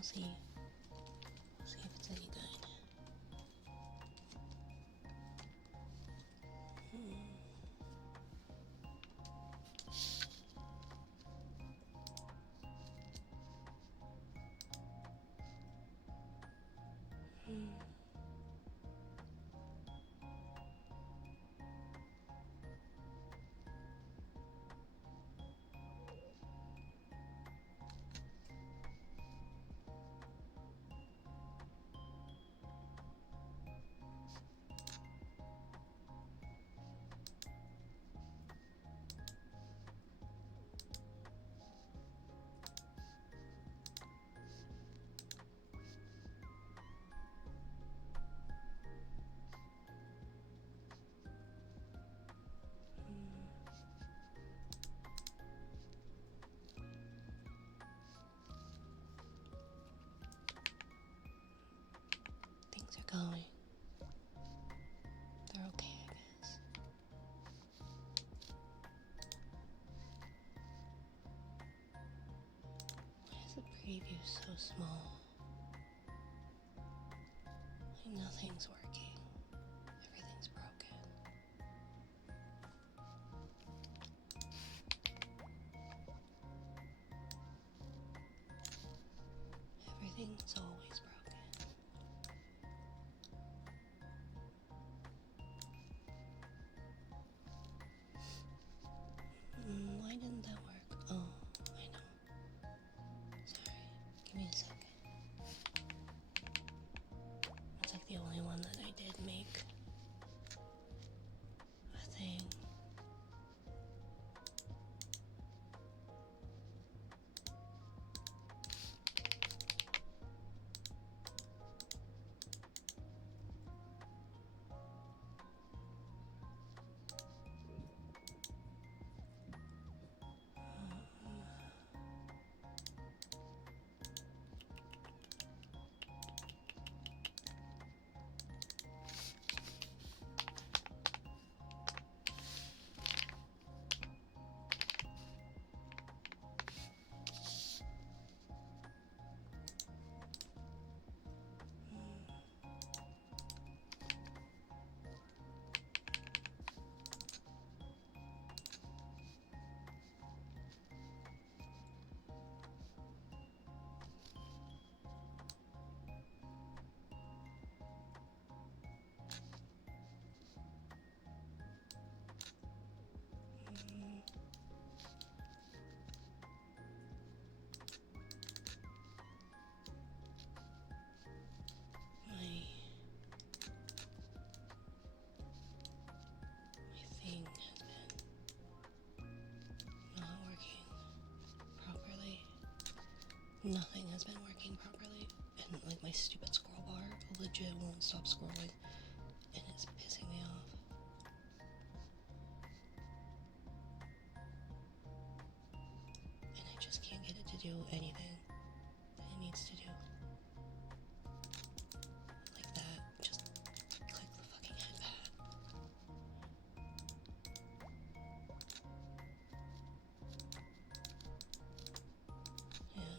We'll see. We'll see if it's any good. Things are going. They're okay, I guess. Why is the preview so small? Like nothing's working. Everything's broken. Everything's always broken. Why didn't that work? Oh, I know. Sorry. Give me a second. It's like the only one that I did make a thing. My thing has been not working properly. Nothing has been working properly. And like my stupid scroll bar legit won't stop scrolling. And it's pissing me off. And I just can't get it to do anything that it needs to do. Like that. Just click the fucking headpad. Yeah.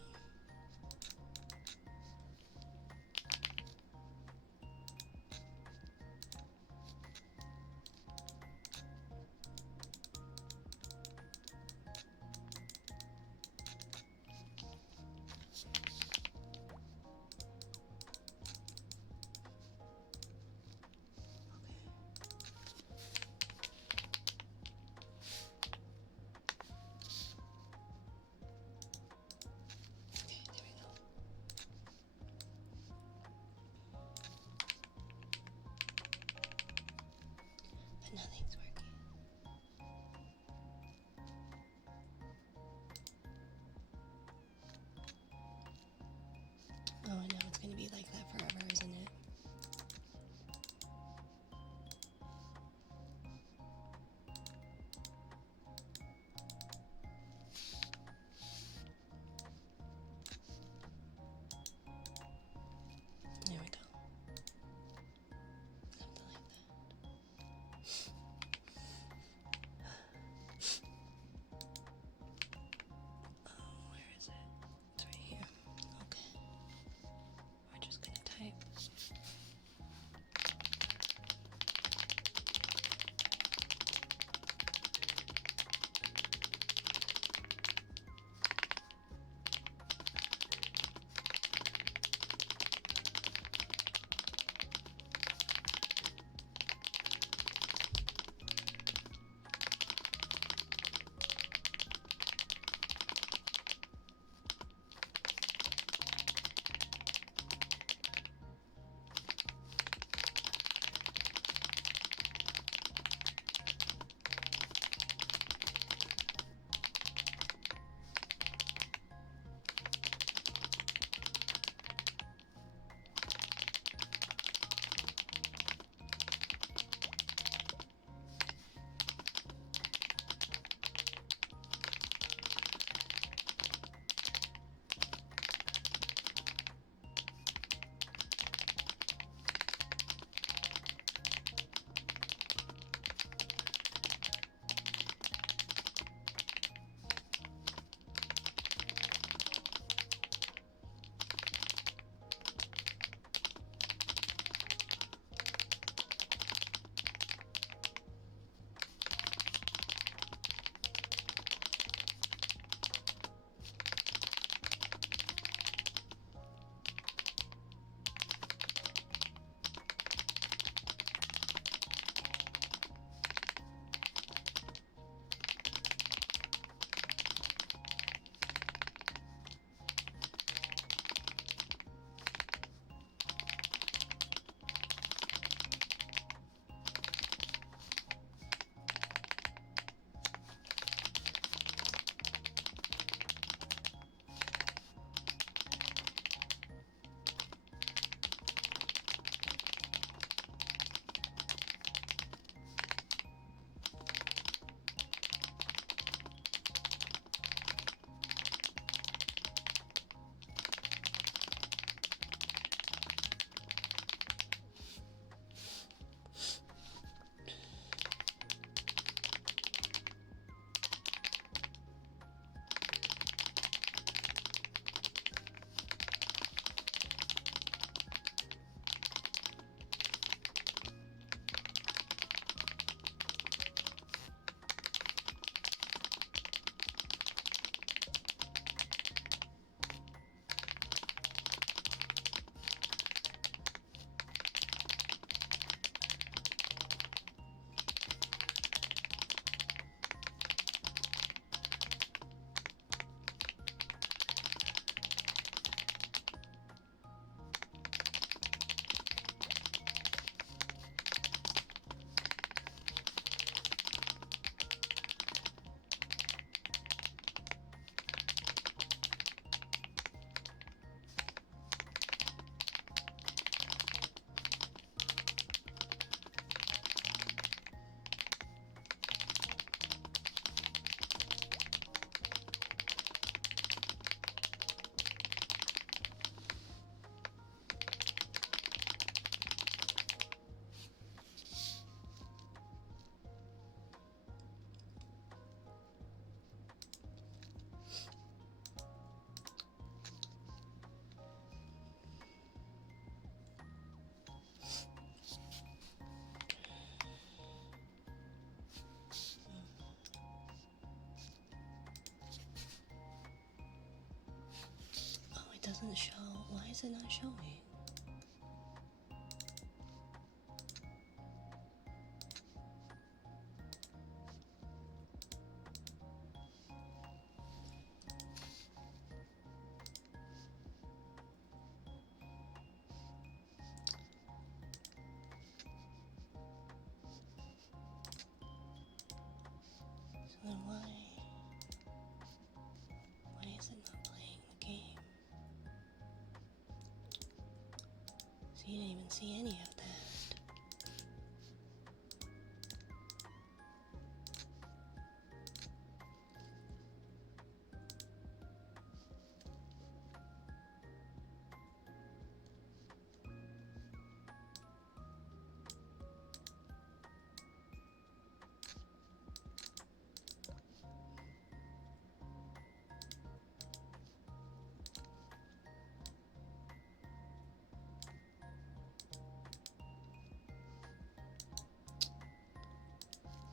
doesn't show. Why is it not showing? So then why is it not playing the game? So you didn't even see any of that.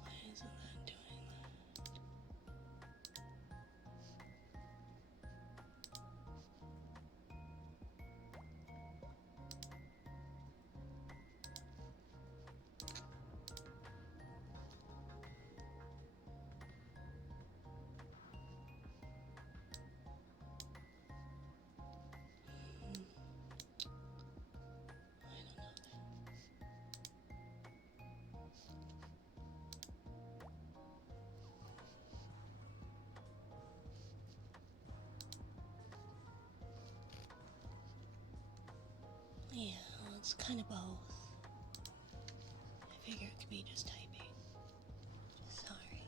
Why isn't that doing that? I don't know. Yeah, well, it's kind of both. I figure it could be just typing. Sorry.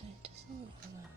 And it doesn't wanna.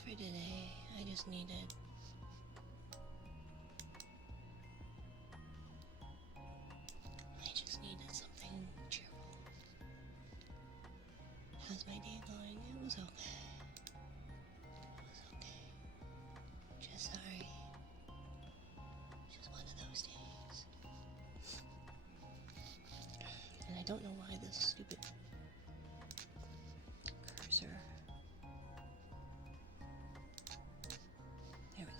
just for today, I just needed something cheerful. How's my day going? It was okay. It was okay. Just sorry. Just one of those days. And I don't know why this stupid cursor. There we go.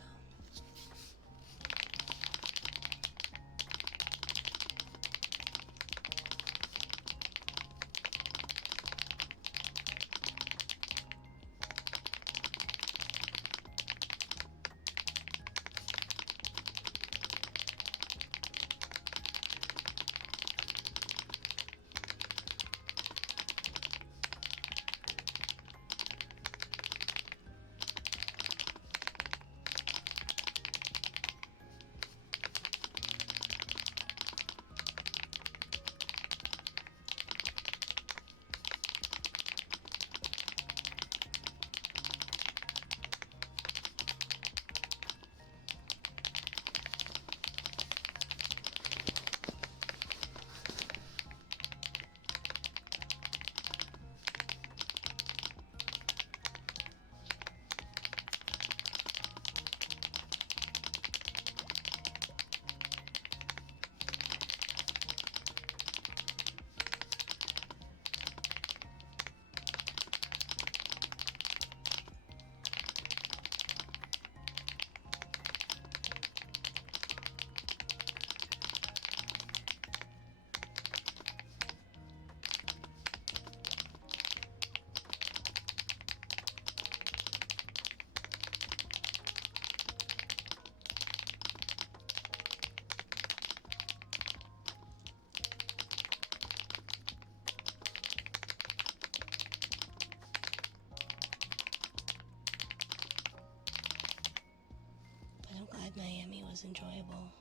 Miami was enjoyable.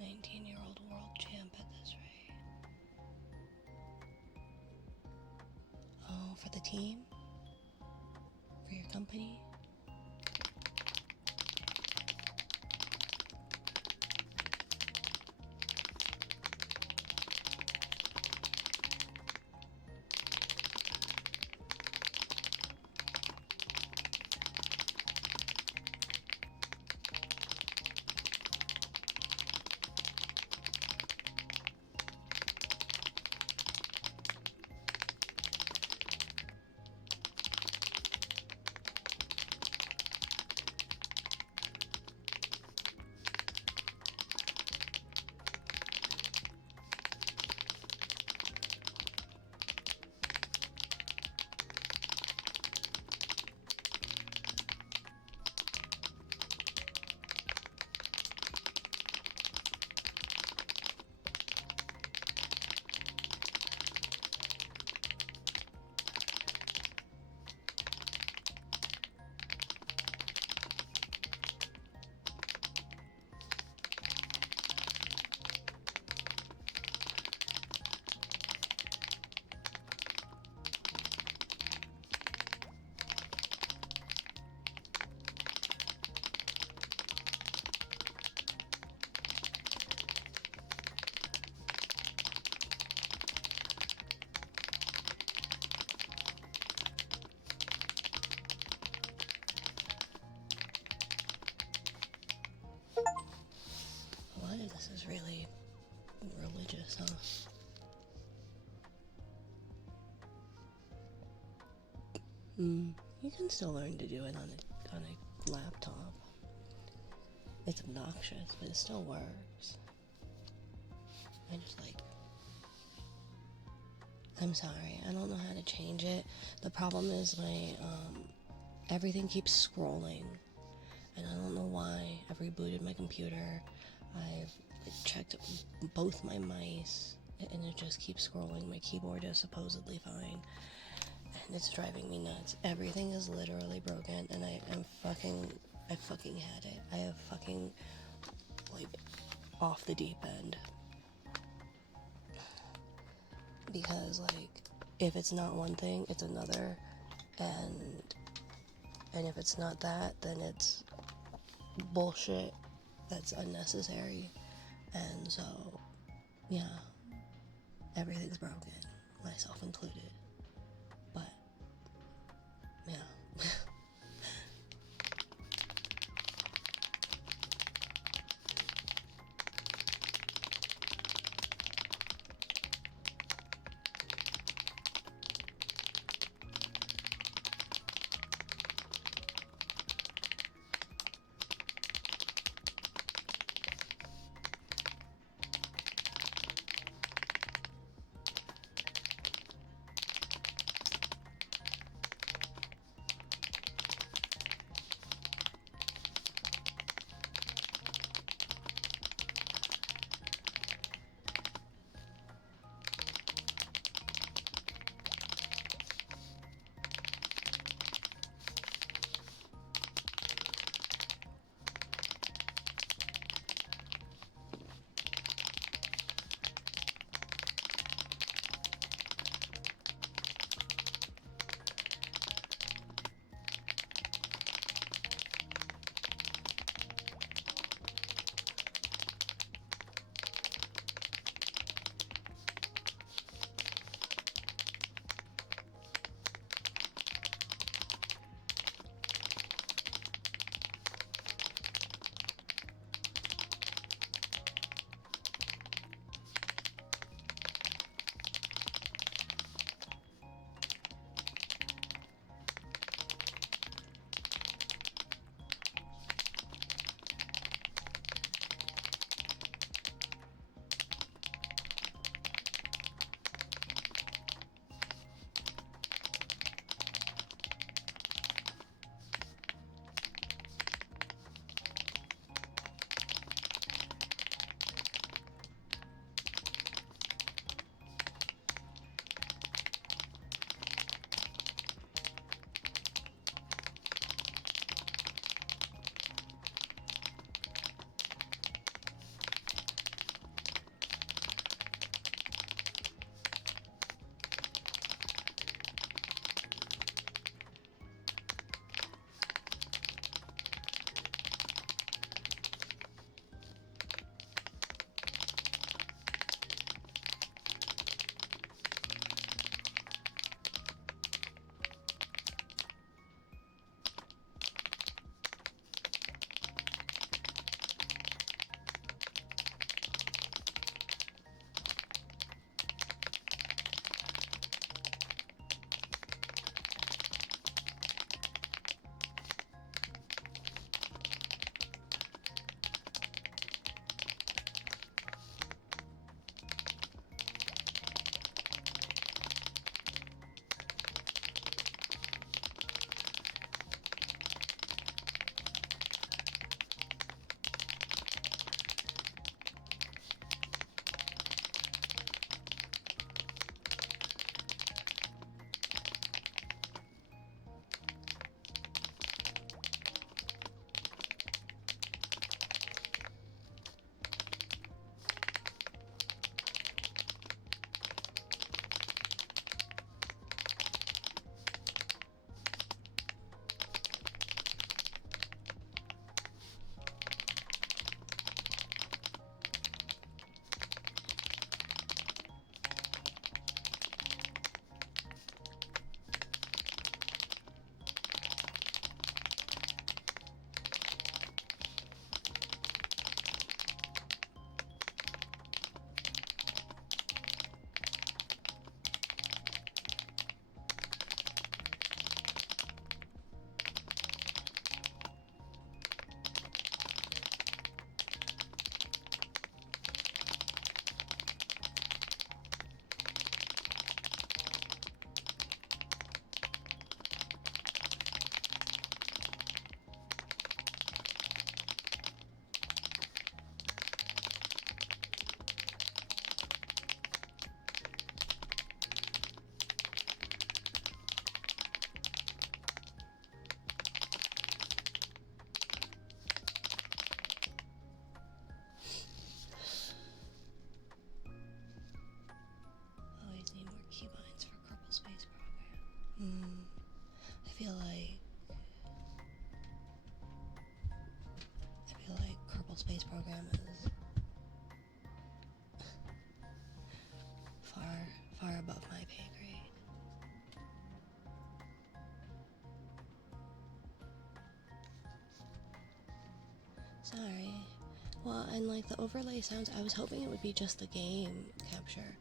19-year-old world champ at this rate. Oh, for the team? For your company? This is really religious, huh? You can still learn to do it on a laptop. It's obnoxious, but it still works. I'm sorry, I don't know how to change it. The problem is my everything keeps scrolling, and I don't know why. I've rebooted my computer. I've checked both my mice, and it just keeps scrolling. My keyboard is supposedly fine, and it's driving me nuts. Everything is literally broken, and I fucking had it. I have fucking, like, off the deep end. Because, like, if it's not one thing, it's another, and if it's not that, then it's bullshit that's unnecessary. And so, yeah, everything's broken, myself included. But, yeah. Sorry. Well, and like the overlay sounds, I was hoping it would be just the game capture.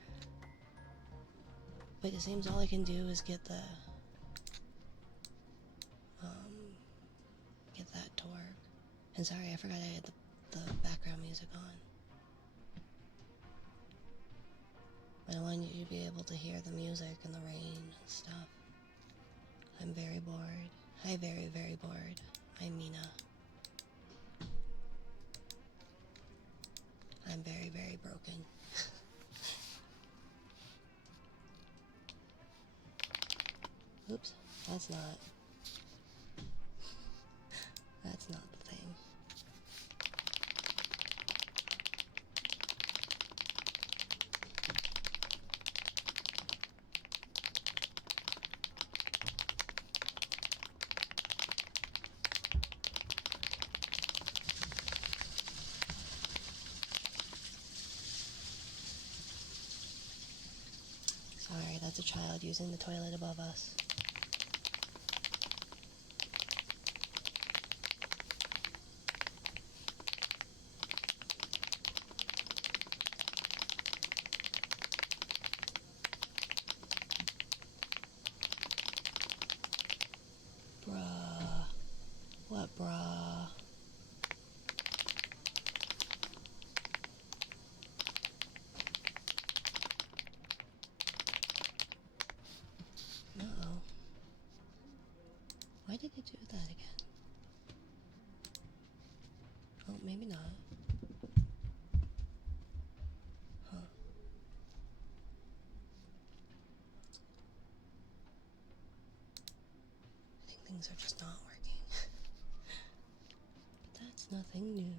But it seems all I can do is get that to work. And sorry, I forgot I had the background music on. But I wanted you to be able to hear the music and the rain and stuff. I'm very bored. Hi, very, very bored. I'm Mina. I'm very, very broken. Oops, that's not the thing. Sorry, that's a child using the toilet above us. Bruh. What, bruh? Uh-oh. Why did it do that again? Oh, maybe not. Huh. I think things are just not working. But that's nothing new.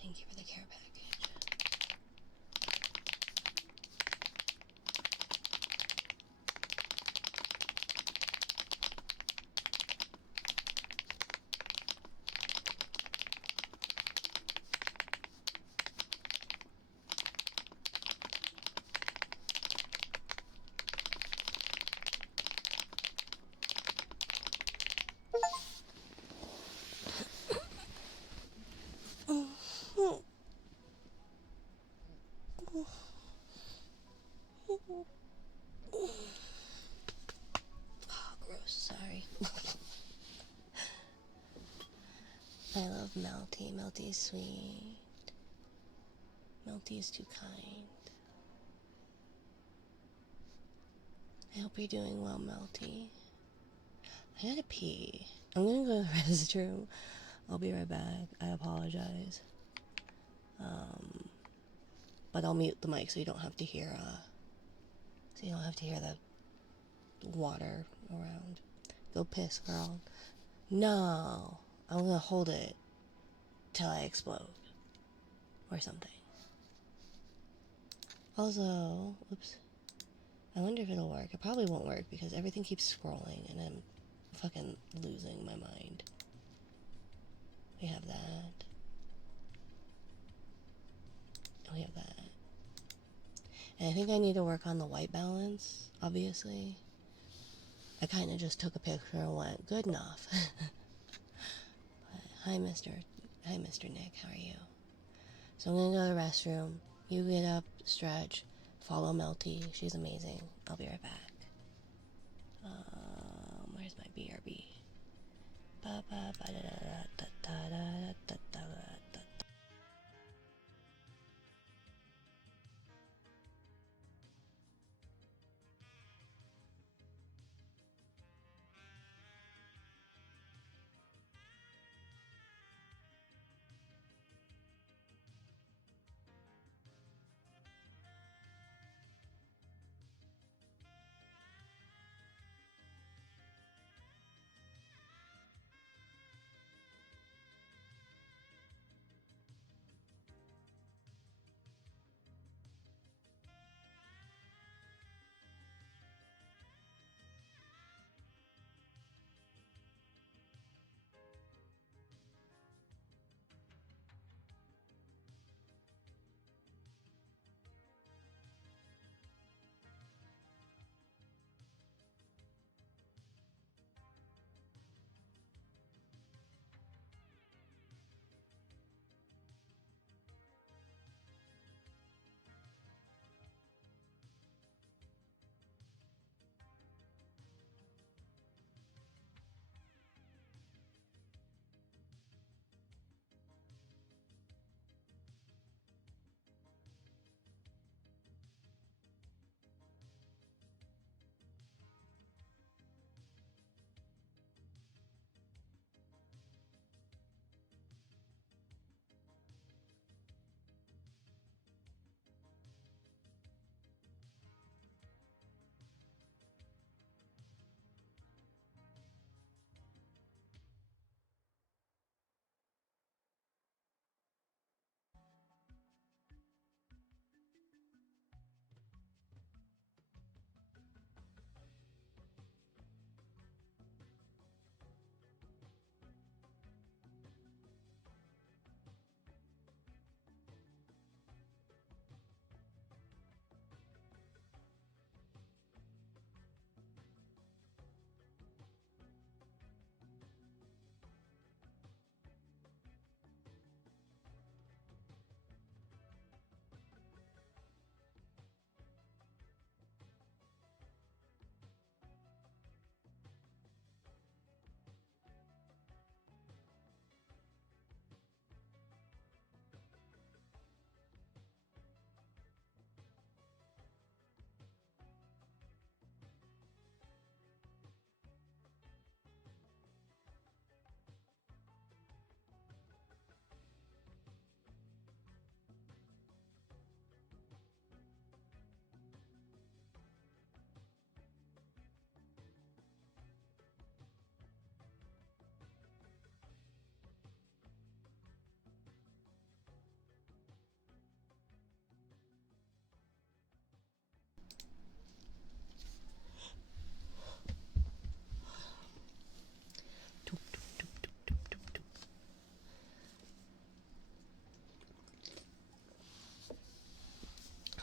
Thank you for the care package. Oh, gross, sorry. I love Melty. Melty is sweet. Melty is too kind. I hope you're doing well, Melty. I gotta pee. I'm gonna go to the restroom. I'll be right back. I apologize. But I'll mute the mic so you don't have to hear the water around. Go piss, girl. No. I'm gonna hold it till I explode. Or something. Also, oops. I wonder if it'll work. It probably won't work because everything keeps scrolling and I'm fucking losing my mind. We have that. We have that. And I think I need to work on the white balance, obviously. I kind of just took a picture and went, good enough. But, hi, Mr. Nick. How are you? So I'm gonna go to the restroom. You get up, stretch, follow Melty. She's amazing. I'll be right back. Where's my BRB? Ba ba ba da da da da da da da da.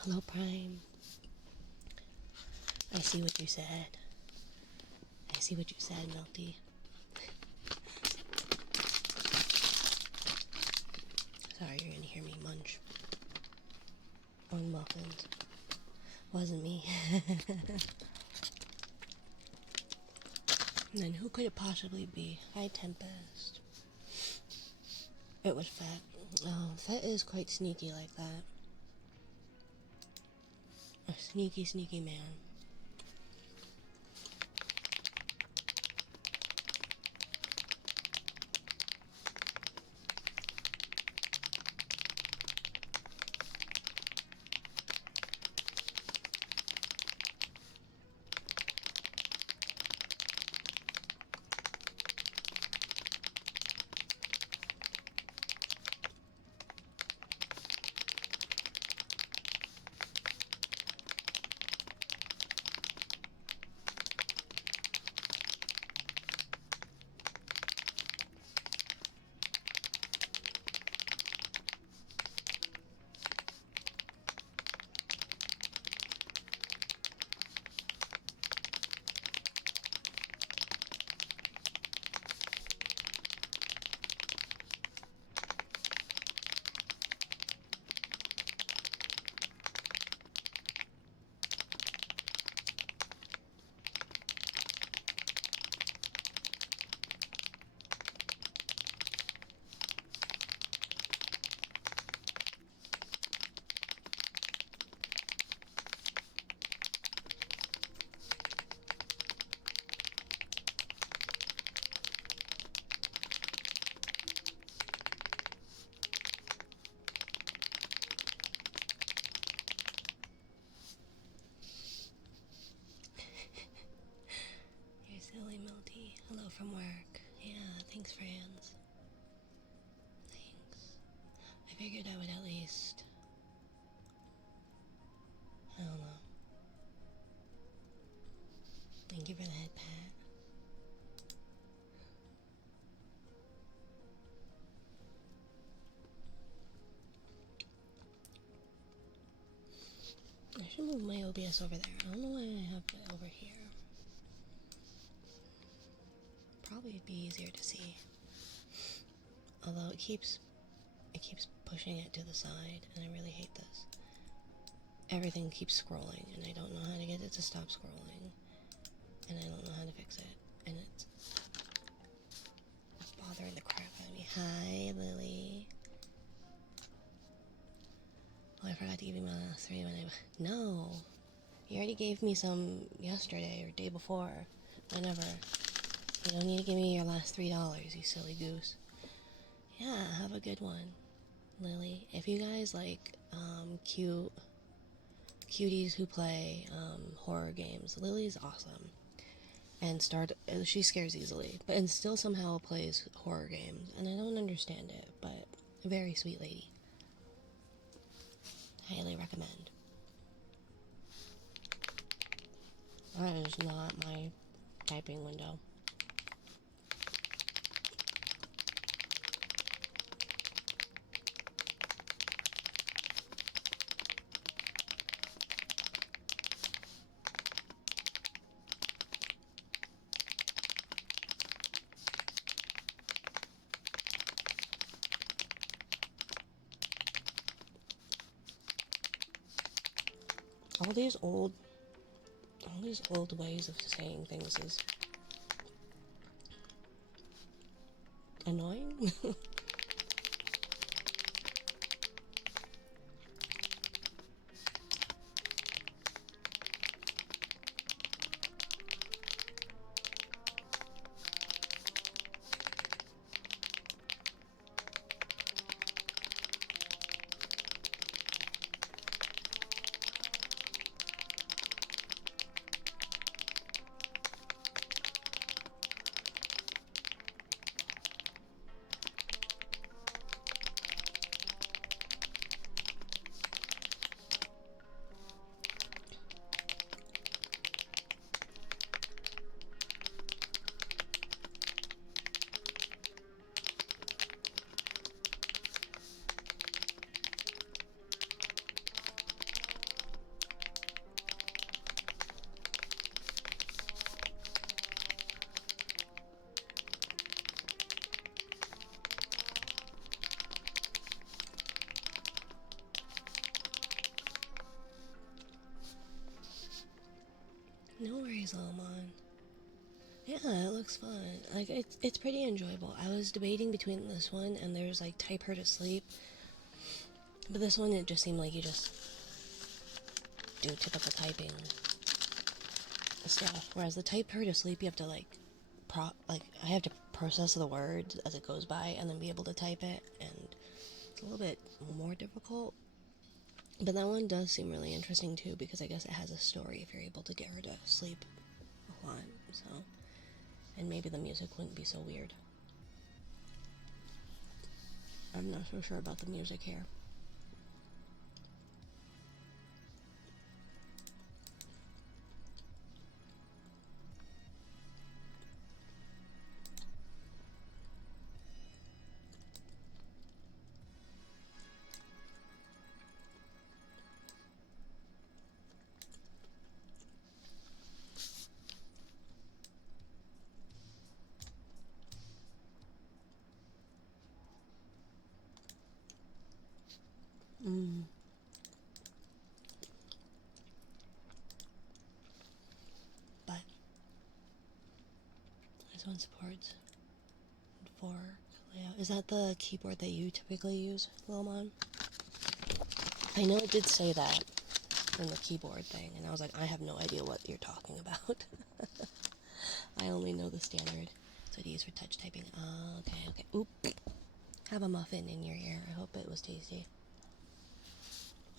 Hello, Prime. I see what you said. I see what you said, Melty. Sorry, you're gonna hear me munch on muffins. Wasn't me. And then who could it possibly be? Hi, Tempest. It was Fett. Oh, Fett is quite sneaky like that. A sneaky, sneaky man. Silly Melty. Hello from work. Yeah, thanks, friends. Thanks. I figured I would at least... I don't know. Thank you for the head pat. I should move my OBS over there. I don't know why I have it over here. Probably be easier to see. Although it keeps pushing it to the side, and I really hate this. Everything keeps scrolling, and I don't know how to get it to stop scrolling, and I don't know how to fix it, and it's bothering the crap out of me. Hi, Lily. Oh, I forgot to give you my last 3 when I... No! You already gave me some yesterday or day before. Whenever. You don't need to give me your last $3, you silly goose. Yeah, have a good one, Lily. If you guys like cuties who play horror games, Lily's awesome. And she scares easily, but and still somehow plays horror games, and I don't understand it, but a very sweet lady. Highly recommend. That is not my typing window. All these old ways of saying things is annoying. looks fun. Like, it's pretty enjoyable. I was debating between this one and there's like Type Her to Sleep. But this one, it just seemed like you just do typical typing stuff. Whereas the Type Her to Sleep, you have to like, I have to process the words as it goes by and then be able to type it. And it's a little bit more difficult. But that one does seem really interesting too, because I guess it has a story if you're able to get her to sleep a lot. So, and maybe the music wouldn't be so weird. I'm not so sure about the music here. But this one supports 4 layout. Is that the keyboard that you typically use, Lilmon? I know it did say that in the keyboard thing, and I was like, I have no idea what you're talking about. I only know the standard. That's what I use for touch typing. Okay. Oop. Have a muffin in your ear. I hope it was tasty.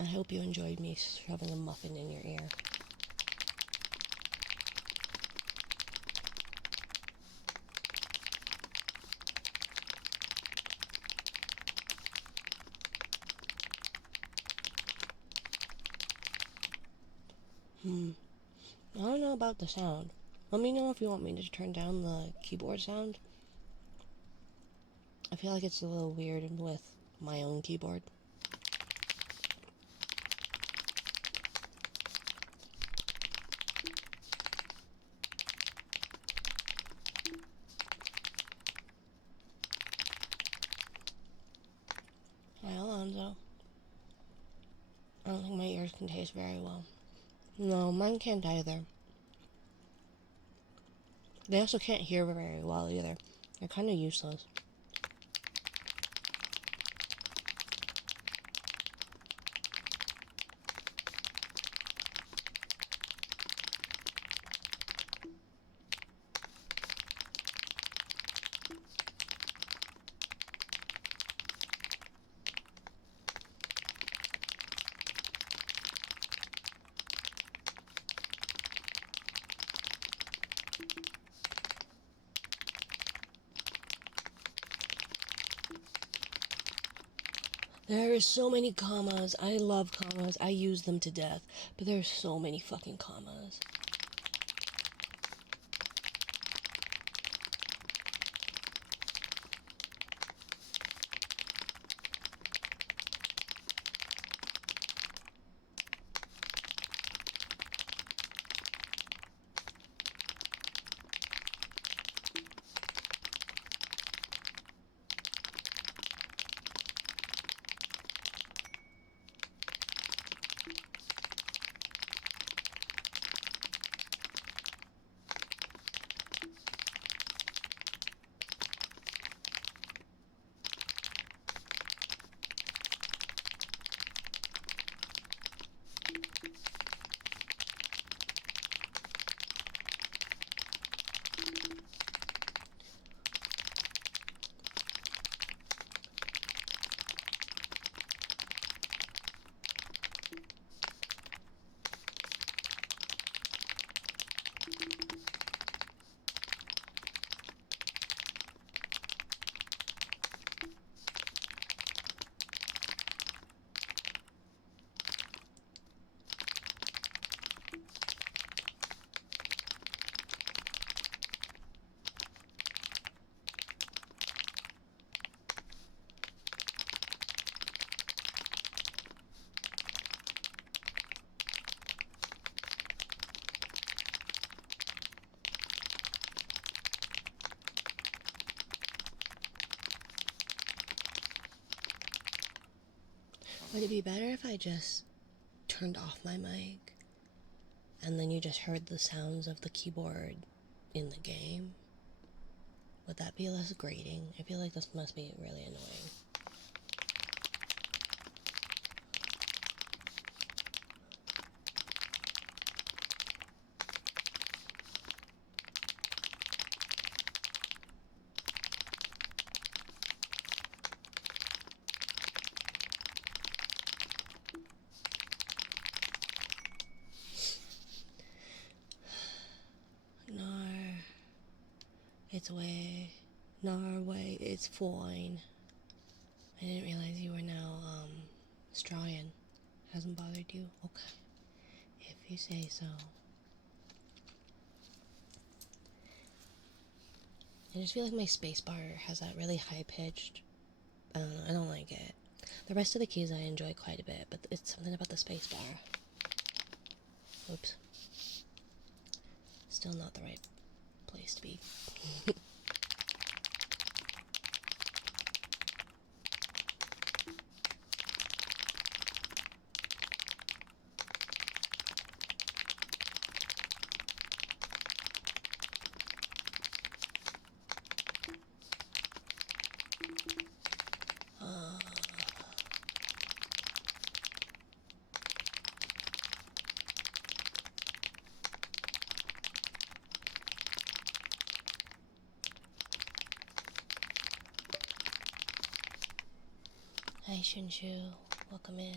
I hope you enjoyed me shoving a muffin in your ear. I don't know about the sound. Let me know if you want me to turn down the keyboard sound. I feel like it's a little weird with my own keyboard. Hi, Alonzo. I don't think my ears can taste very well. No, mine can't either. They also can't hear very well either. They're kind of useless. There are so many commas. I love commas. I use them to death. But there are so many fucking commas. Would it be better if I just turned off my mic and then you just heard the sounds of the keyboard in the game? that be less grating? I feel like this must be really annoying. It's way. Norway, it's fine. I didn't realize you were now, Australian. Hasn't bothered you? Okay. If you say so. I just feel like my spacebar has that really high-pitched. I don't know, I don't like it. The rest of the keys I enjoy quite a bit, but it's something about the spacebar. Oops. Still not the right place to be. Hi, Shinshu. Welcome in.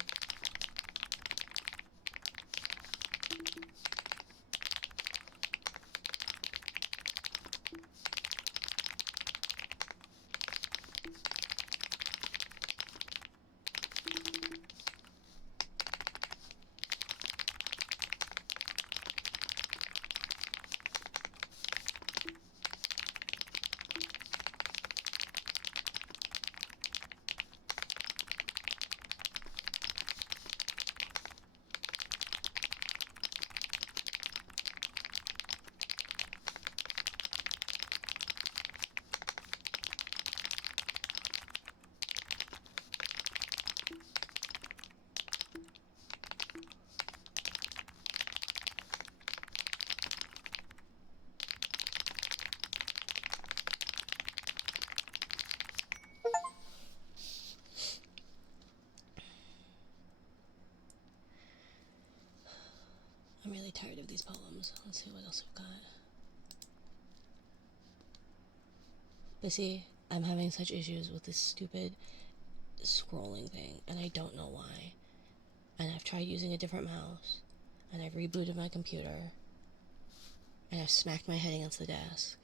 I'm really tired of these poems. Let's see what else we've got. But see, I'm having such issues with this stupid scrolling thing, and I don't know why. And I've tried using a different mouse, and I've rebooted my computer, and I've smacked my head against the desk,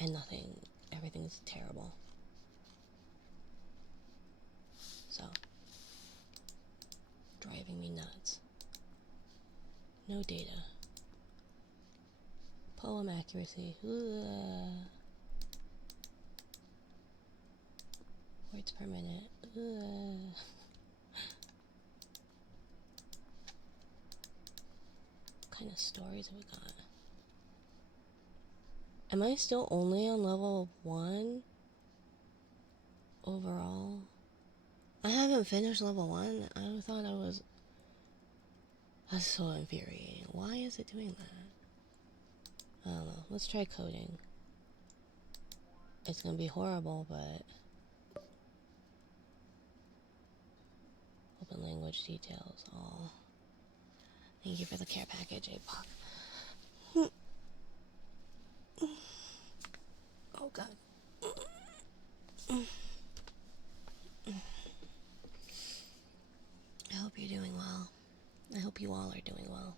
and nothing. Everything's terrible. So, driving me nuts. No data. Poem accuracy. Ugh. Words per minute. Ugh. What kind of stories have we got? Am I still only on level 1? Overall? I haven't finished level 1. I thought I was... That's so infuriating. Why is it doing that? I don't know. Let's try coding. It's gonna be horrible, but... Open language details. All. Thank you for the care package, APOC. Oh god. I hope you're doing well. I hope you all are doing well.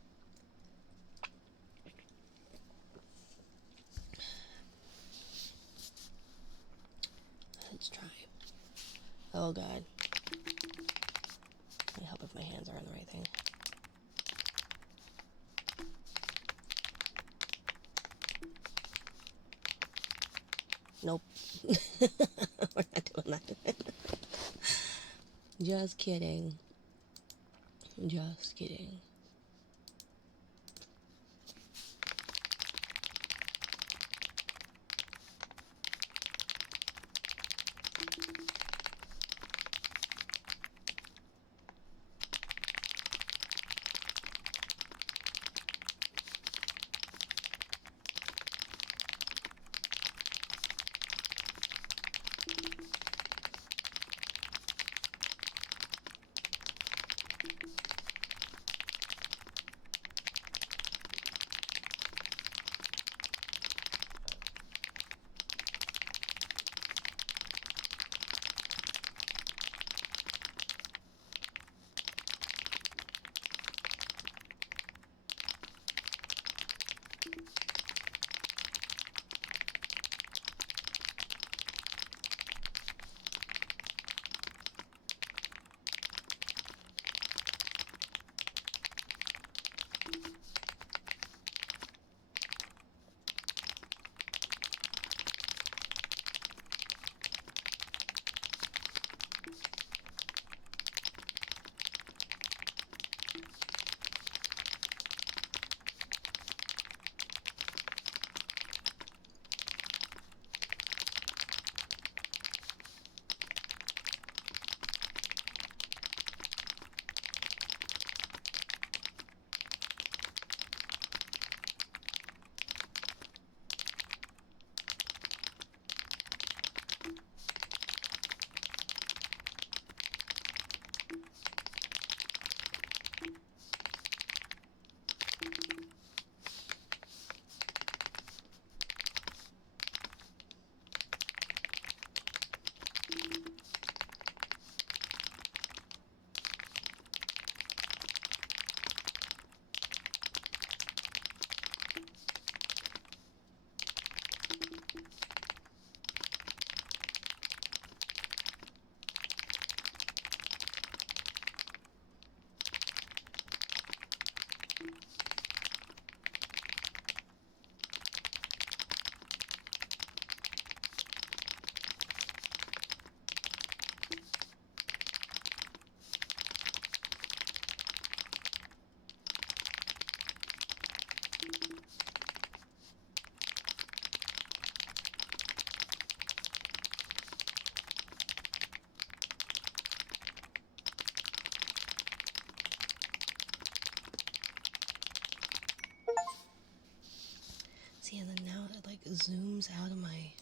Let's try. Oh god. I hope if my hands are on the right thing. Nope. We're not doing that. Just kidding. Just kidding. zooms out of my...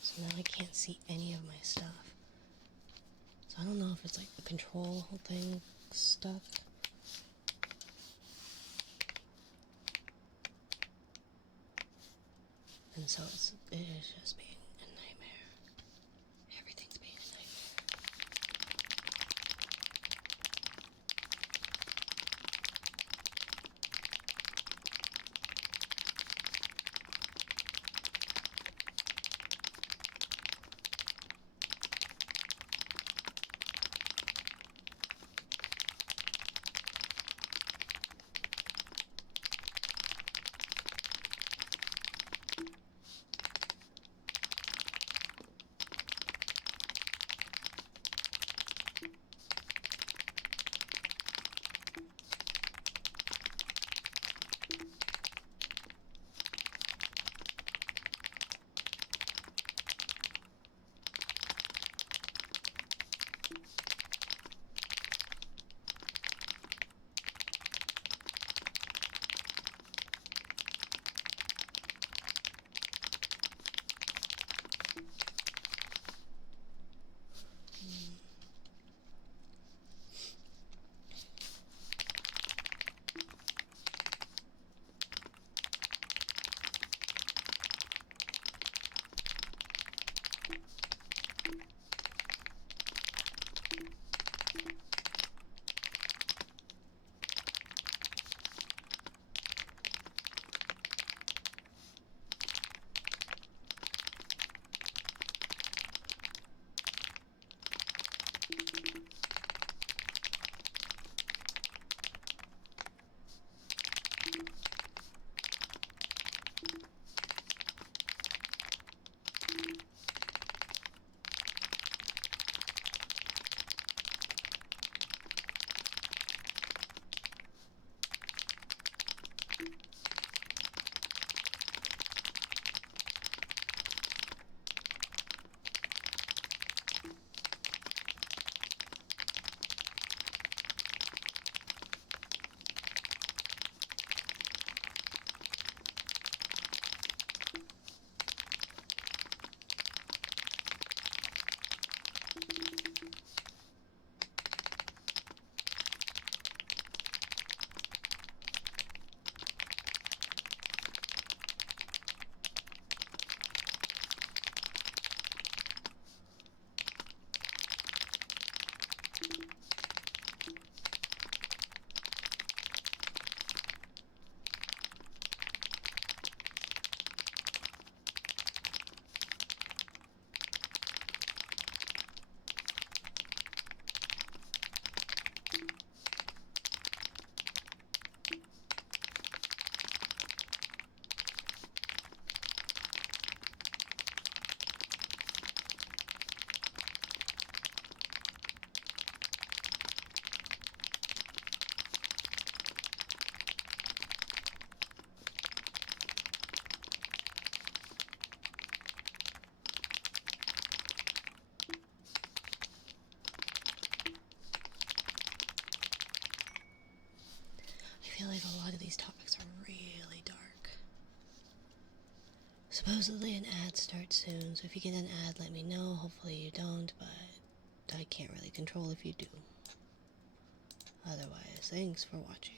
So now I can't see any of my stuff. So I don't know if it's like the control thing stuck. And so it is just being a nightmare. Everything's being a nightmare. I feel like a lot of these topics are really dark. Supposedly an ad starts soon, so if you get an ad, let me know. Hopefully you don't, but I can't really control if you do. Otherwise, thanks for watching.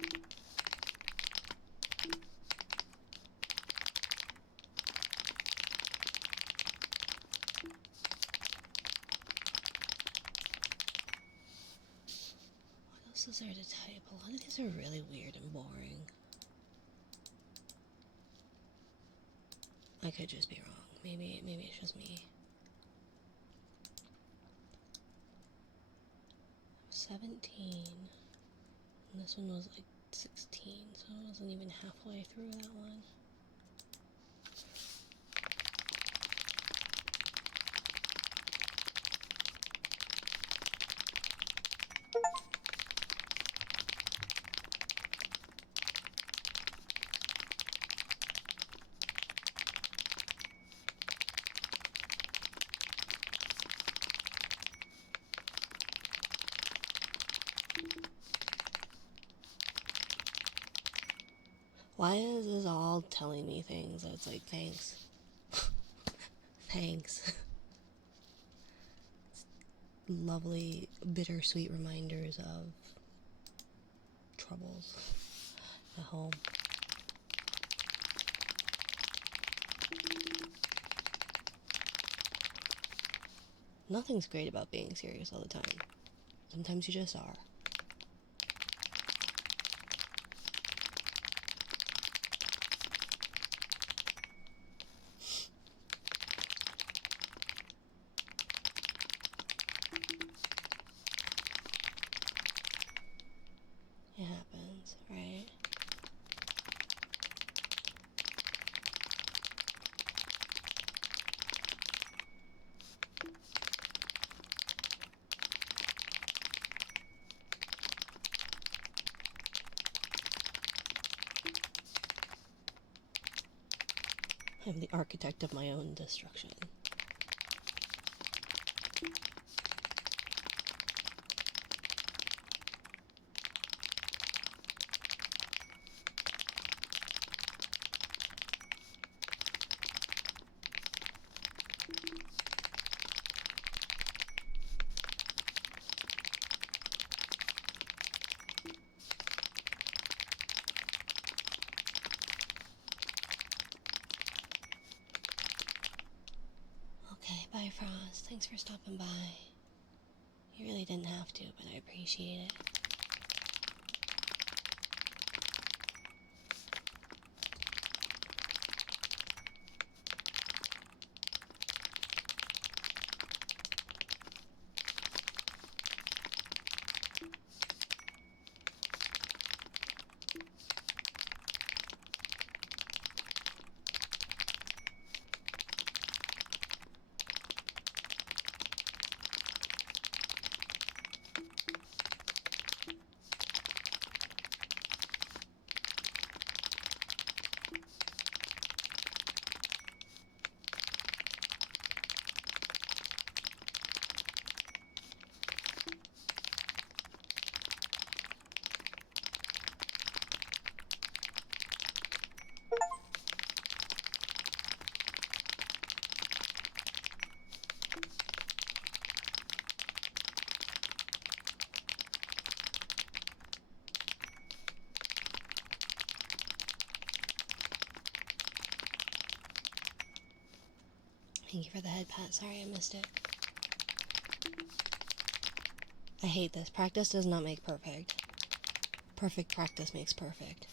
What else is there to type? A lot of these are really weird and boring. I could just be wrong. Maybe it's just me. 17. And this one was like 16, so I wasn't even halfway through that one. Why is this all telling me things? It's like, thanks. Thanks. Lovely, bittersweet reminders of troubles at home. Nothing's great about being serious all the time. Sometimes you just are. It happens, right? I'm the architect of my own destruction. Okay, bye Frost. Thanks for stopping by. You really didn't have to, but I appreciate it. Thank you for the head pat. Sorry I missed it. I hate this. Practice does not make perfect. Perfect practice makes perfect.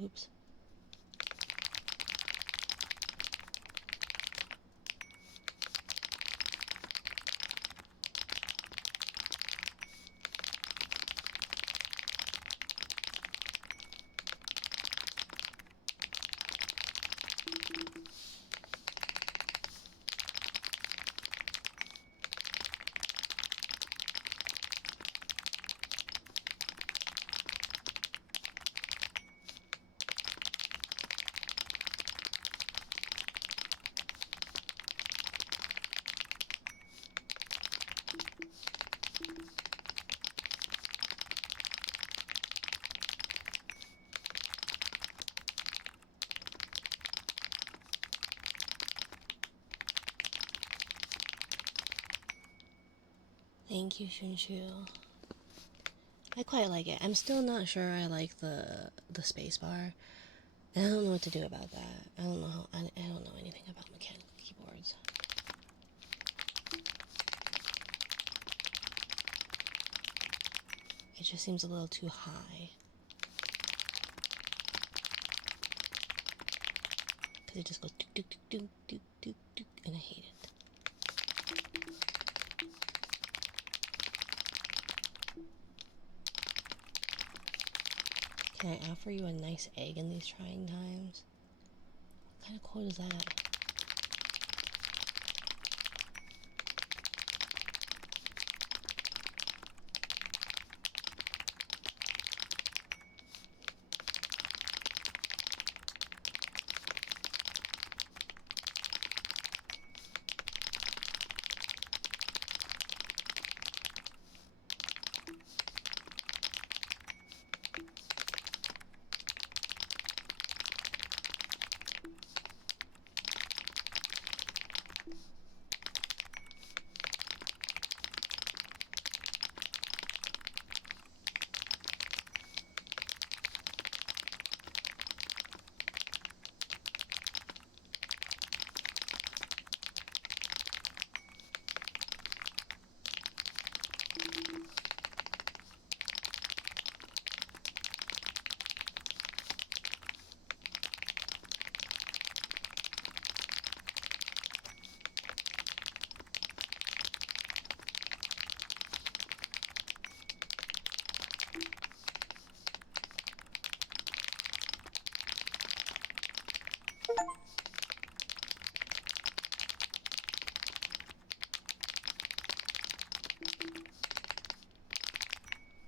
Oops. Thank you, Shunshu. I quite like it. I'm still not sure I like the space bar. And I don't know what to do about that. I don't know. I don't know anything about mechanical keyboards. It just seems a little too high. Because it just goes dook dook dook dook dook dook, and I hate it. Can I offer you a nice egg in these trying times? What kind of quote is that?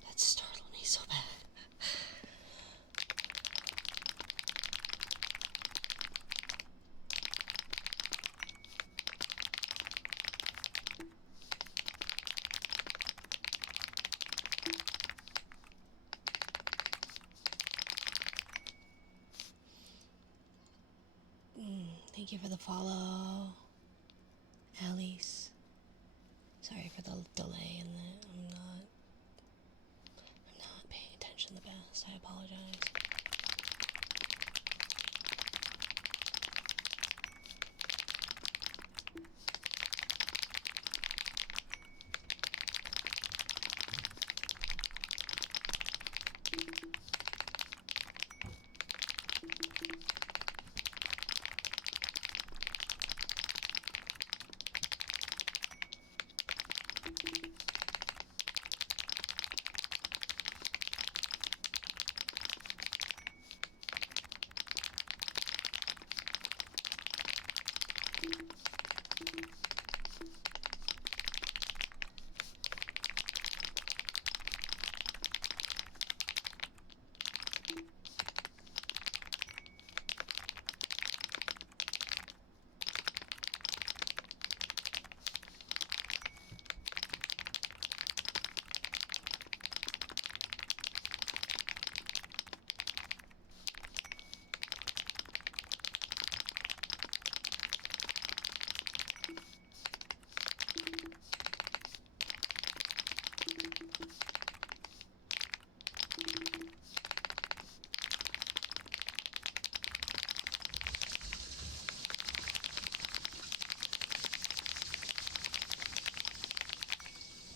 That startled me so bad. Thank you for the follow, Alice. Sorry for the delay in that. I'm not paying attention the best. I apologize.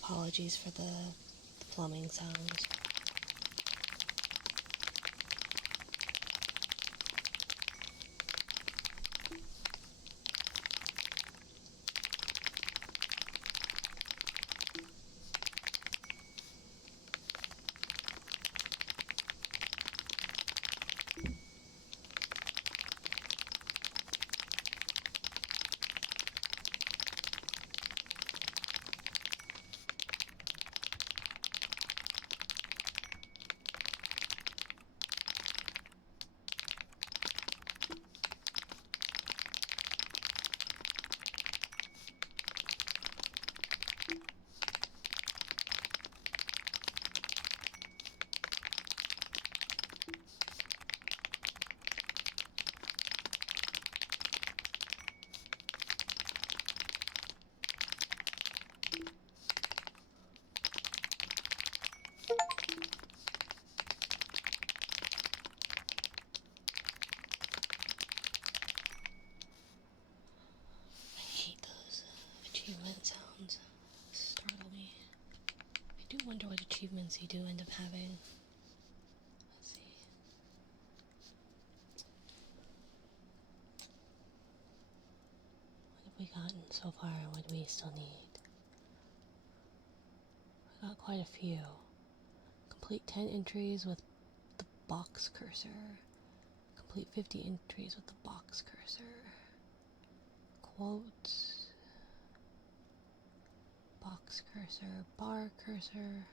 Apologies for the plumbing sounds. achievements you do end up having. Let's see. What have we gotten so far? What do we still need? I got quite a few. Complete 10 entries with the box cursor. Complete 50 entries with the box cursor. Quotes. Box cursor. Bar cursor.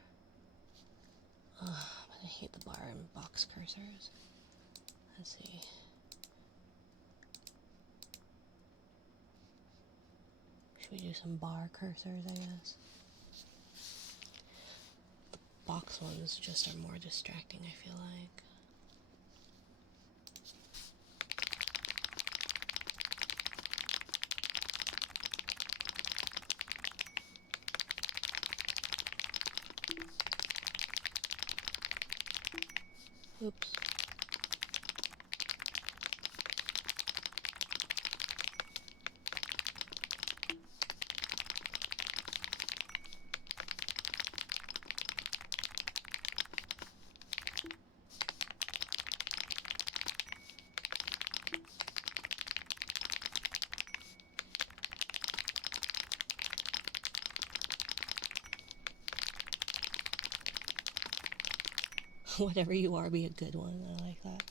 But I hate the bar and box cursors. Let's see. Should we do some bar cursors, I guess? The box ones just are more distracting, I feel like. Oops. Whatever you are, be a good one. I like that.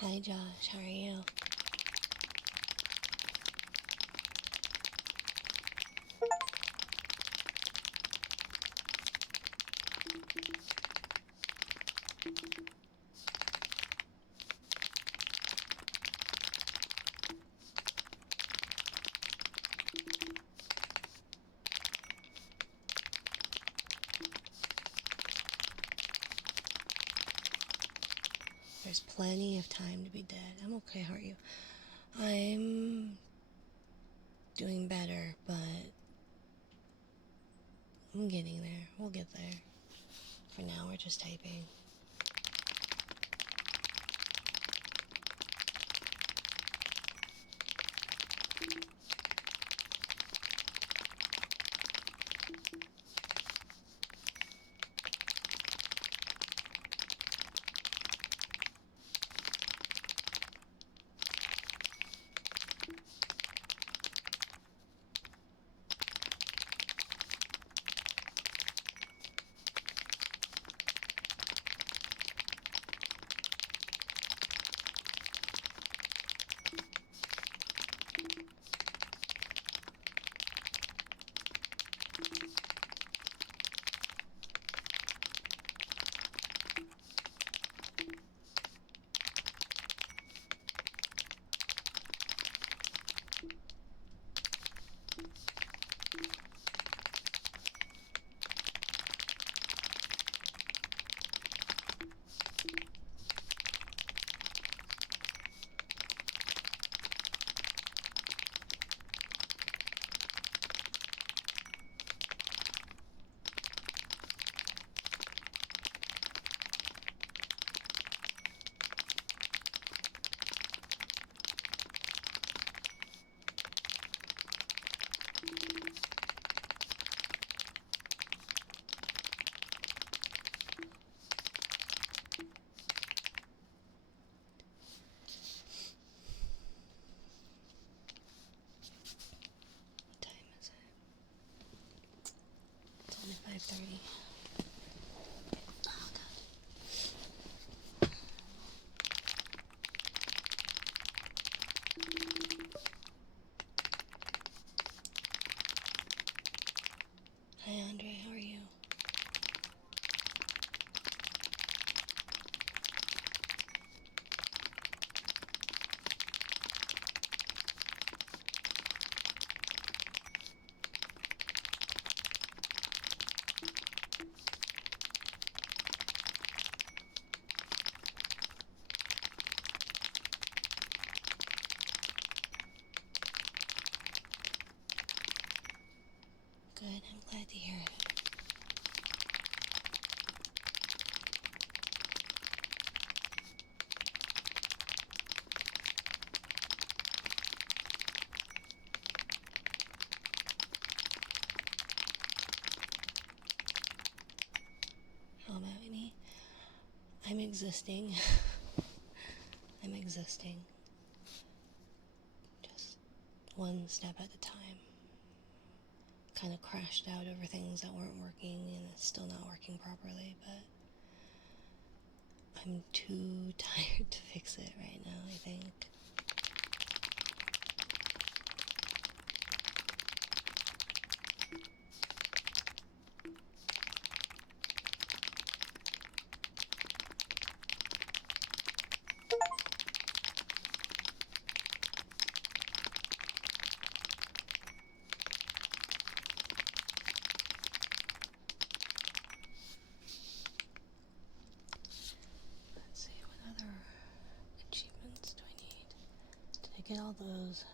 Hi Josh, how are you? There's plenty of time to be dead. I'm okay, how are you? I'm doing better, but I'm getting there. We'll get there. For now, we're just typing. 5:30. Oh, God. Hi, Andre. How are you? Good. I'm glad to hear it. How about me? I'm existing. I'm existing. Just one step at a time. Kind of crashed out over things that weren't working, and it's still not working properly, but I'm too tired to fix it right now, I think. Let's see, what other achievements do I need? Did I get all those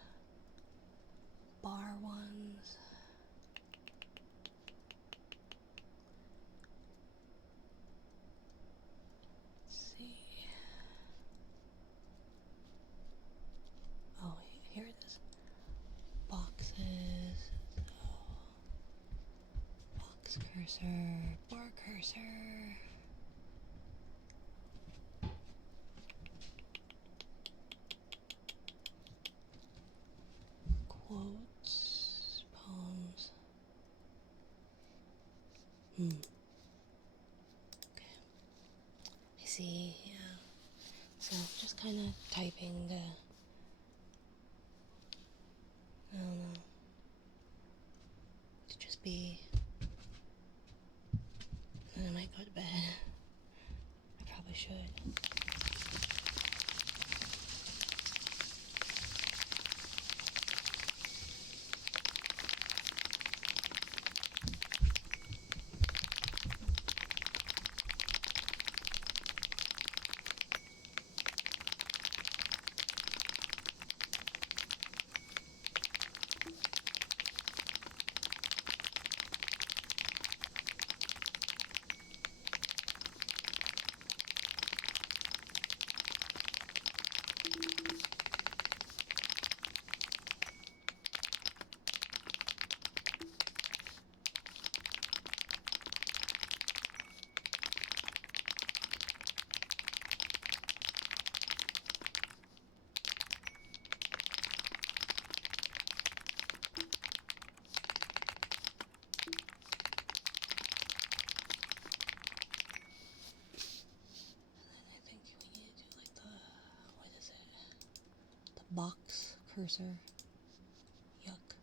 bar ones? Let's see. Oh, here it is. Boxes. Oh. Box cursor. Bar cursor. Quotes. Poems. Okay. I see, yeah. So just kind of typing the, I don't know, to just be, and then I might go to bed. I probably should. Box cursor. Yuck.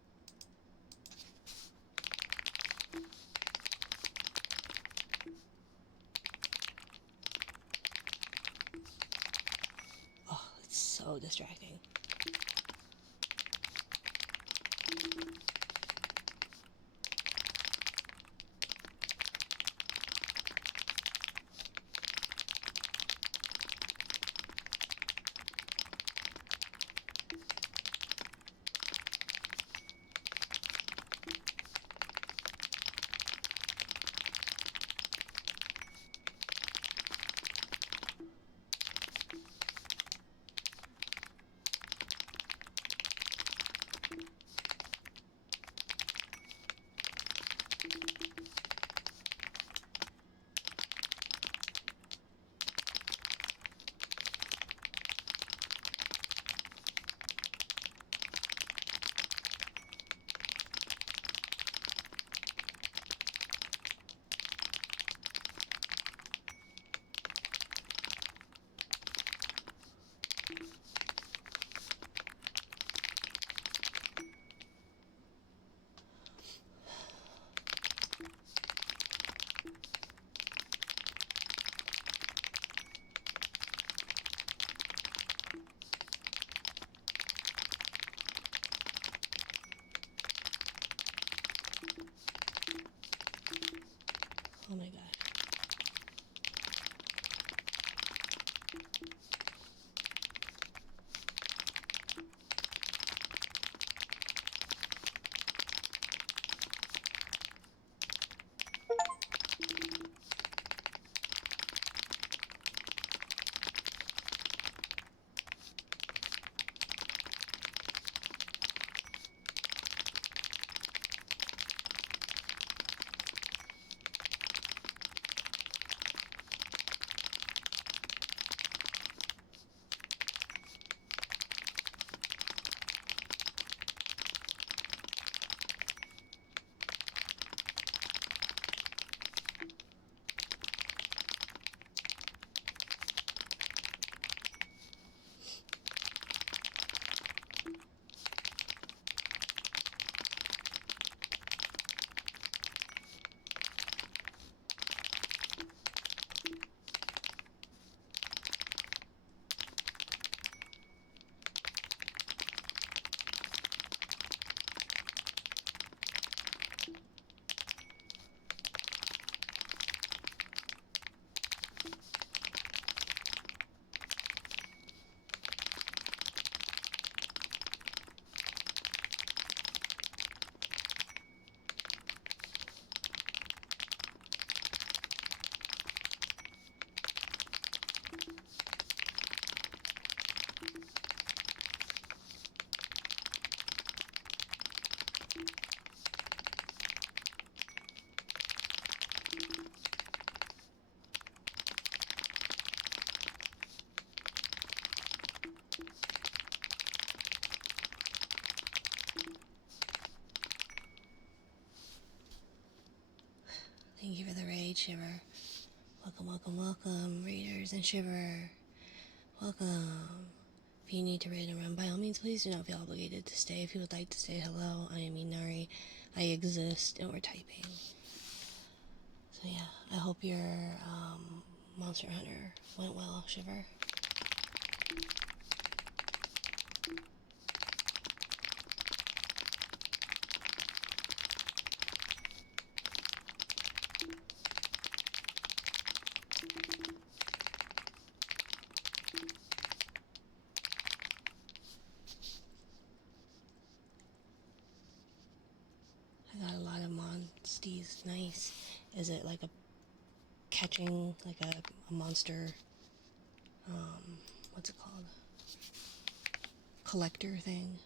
Oh, it's so distracting. Oh my god. Thank you for the raid, Shiver. Welcome, welcome, welcome, readers and Shiver. Welcome. If you need to raid and run, by all means, please do not feel obligated to stay. If you would like to say hello, I am Inari. I exist, and we're typing. So yeah, I hope your Monster Hunter went well, Shiver. I got a lot of monsties. Nice. Is it like a catching, like a monster, what's it called? Collector thing?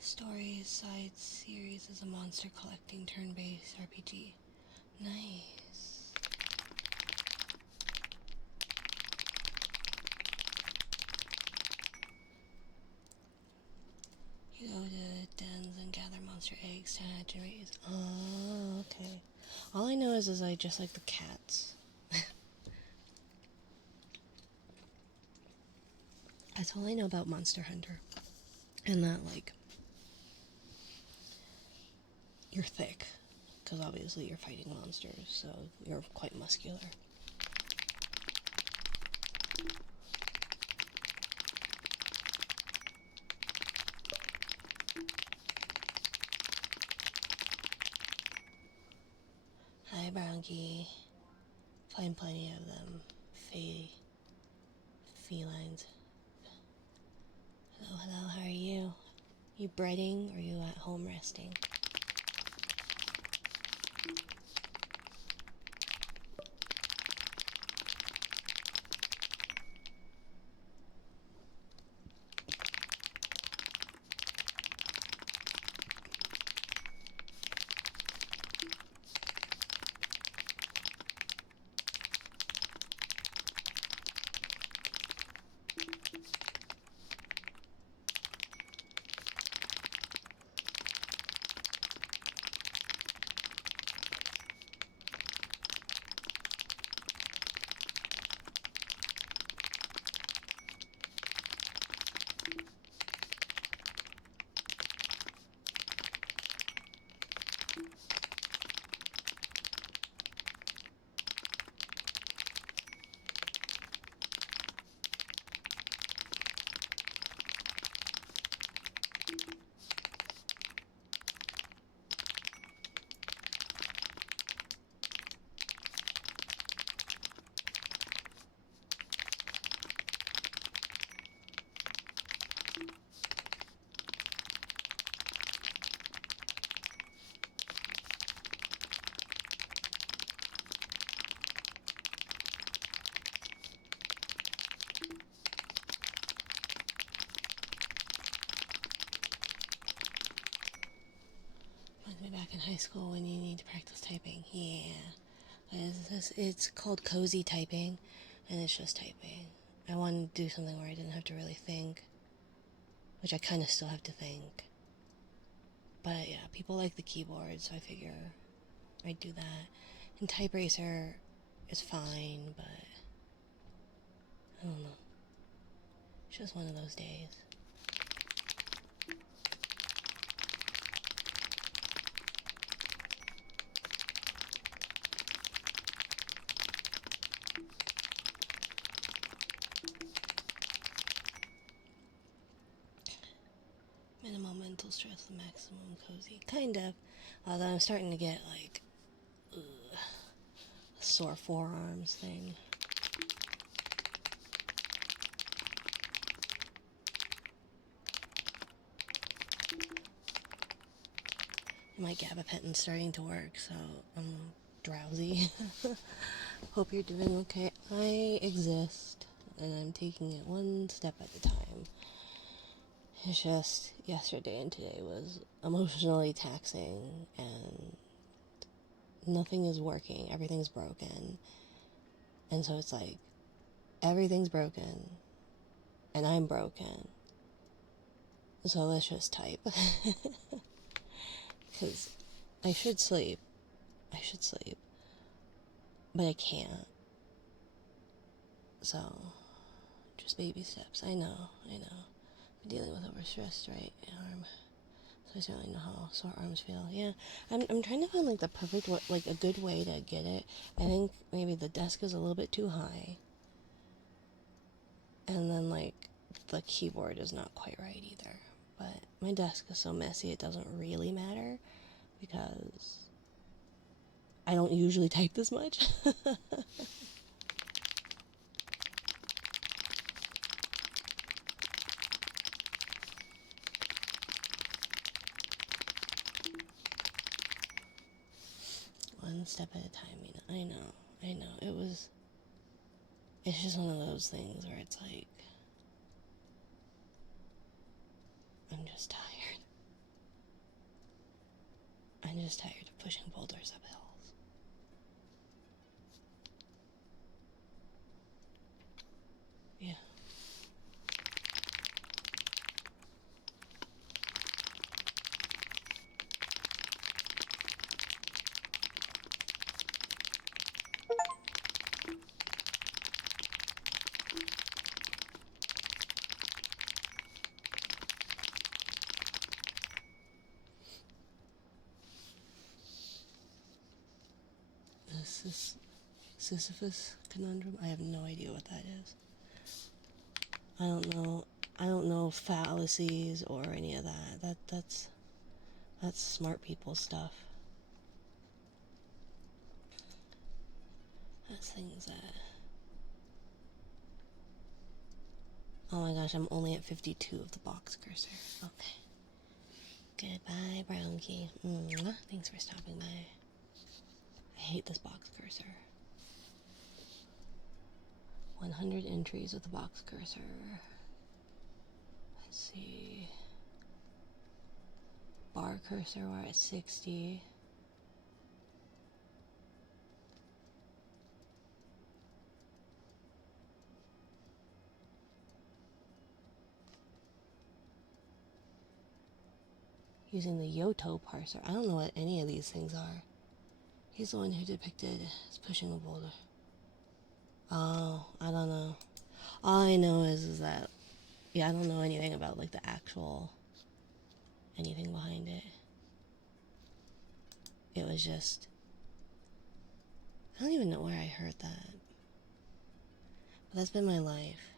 Stories side series is a monster collecting turn-based RPG. Nice. You go to dens and gather monster eggs to hatch and raise. Oh, okay. All I know is I just like the cats. That's all I know about Monster Hunter. And that, like, you're thick. Because obviously you're fighting monsters, so you're quite muscular. Hi, Bronky. Find plenty of them. Felines. Hello, hello, how are you? You breading or you at home resting? back in high school when you need to practice typing. Yeah. It's called cozy typing, and it's just typing. I wanted to do something where I didn't have to really think, which I kind of still have to think. But yeah, people like the keyboard, so I figure I'd do that. And Type Racer is fine, but I don't know. It's just one of those days. Minimal mental stress, the maximum cozy. Kind of. Although I'm starting to get like a sore forearms thing. My gabapentin's starting to work, so I'm drowsy. Hope you're doing okay. I exist, and I'm taking it one step at a time. It's just yesterday and today was emotionally taxing, and nothing is working. Everything's broken. And so it's like, everything's broken, and I'm broken. So let's just type. Because I should sleep. But I can't. So, just baby steps. I know. I'm dealing with overstressed right arm. So I certainly know how sore arms feel. Yeah, I'm trying to find like the perfect way, like a good way to get it. I think maybe the desk is a little bit too high. And then like the keyboard is not quite right either. But my desk is so messy it doesn't really matter because I don't usually type this much. One step at a time. I know. It's just one of those things where it's like, I'm just tired. I'm just tired of pushing boulders up hills. Yeah. This is Sisyphus conundrum. I have no idea what that is. I don't know fallacies or any of that. That's smart people stuff. That's things that. Oh my gosh, I'm only at 52 of the box cursor. Okay. Goodbye, brown key. Thanks for stopping by. I hate this box cursor. 100 entries with the box cursor. Let's see. Bar cursor, we're at 60. Using the Yoto parser. I don't know what any of these things are. He's the one who depicted as pushing a boulder. Oh, I don't know. All I know is that, yeah, I don't know anything about like the actual anything behind it. It was just, I don't even know where I heard that. But that's been my life,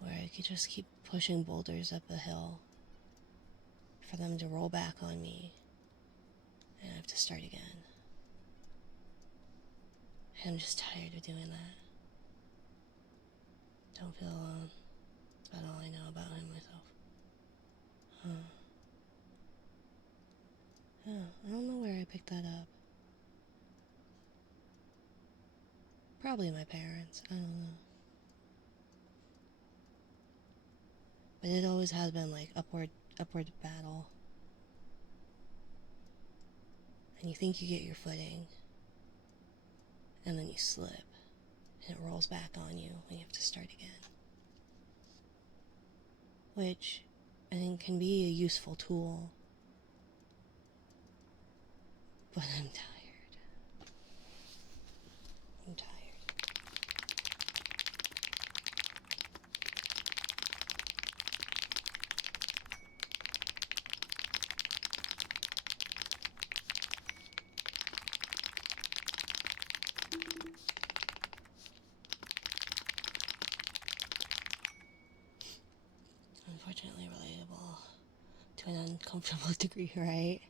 where I could just keep pushing boulders up a hill for them to roll back on me, and I have to start again. And I'm just tired of doing that. Don't feel alone. That's about all I know about him myself. Yeah, I don't know where I picked that up. Probably my parents. I don't know. But it always has been like upward battle. and you think you get your footing, and then you slip, and it rolls back on you, and you have to start again. Which I think can be a useful tool, but I'm tired. I'm tired. Unfortunately relatable to an uncomfortable degree, right?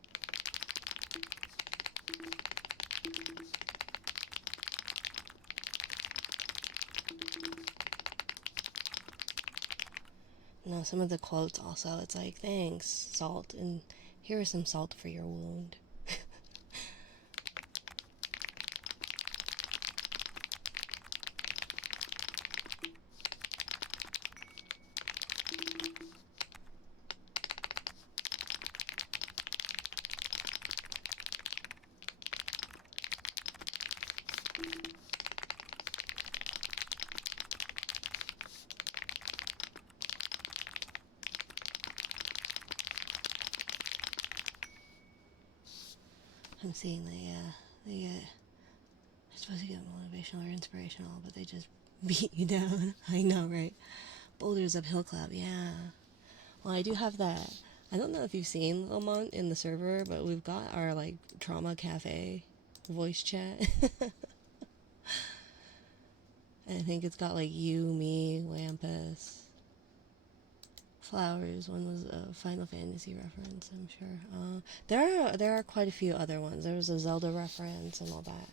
Now, some of the quotes also, it's like, thanks, salt, and here is some salt for your wound. I'm seeing they're supposed to get motivational or inspirational, but they just beat you down. I know, right? Boulders Uphill Club, yeah. Well, I do have that. I don't know if you've seen Lamont in the server, but we've got our, like, trauma cafe voice chat. I think it's got, like, you, me, Lampus, Flowers. One was a Final Fantasy reference, I'm sure. There are quite a few other ones. There was a Zelda reference and all that.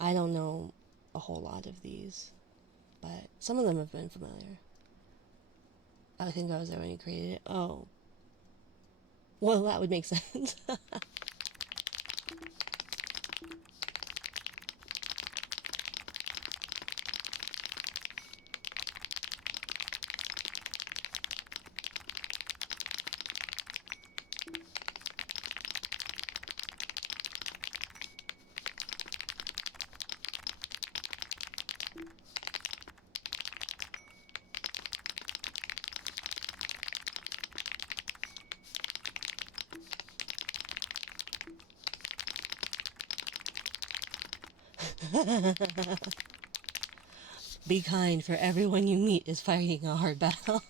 I don't know a whole lot of these, but some of them have been familiar. I think I was there when you created it. Oh. Well, that would make sense. Be kind, for everyone you meet is fighting a hard battle.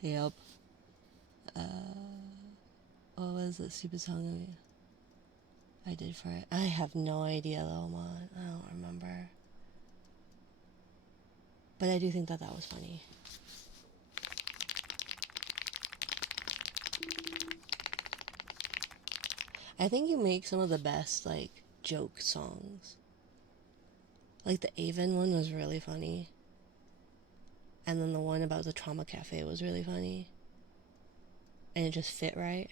Yep. What was the stupid song I did for it? I have no idea, Lomon. I don't remember. But I do think that was funny. I think you make some of the best, like, joke songs. Like, the Avon one was really funny. And then the one about the Trauma Cafe was really funny. And it just fit right.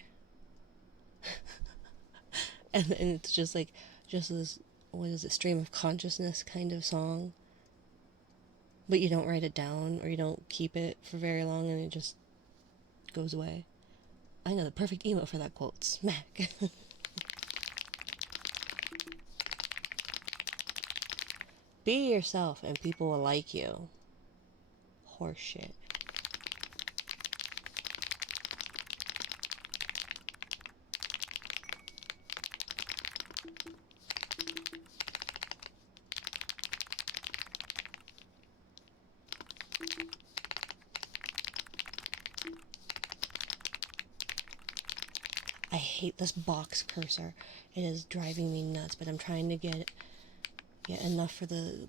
and it's just like, just this, what is it, stream of consciousness kind of song. But you don't write it down, or you don't keep it for very long, and it just goes away. I know the perfect emo for that quote. Smack. Be yourself and people will like you. Horseshit. I hate this box cursor. It is driving me nuts, but I'm trying to get enough for the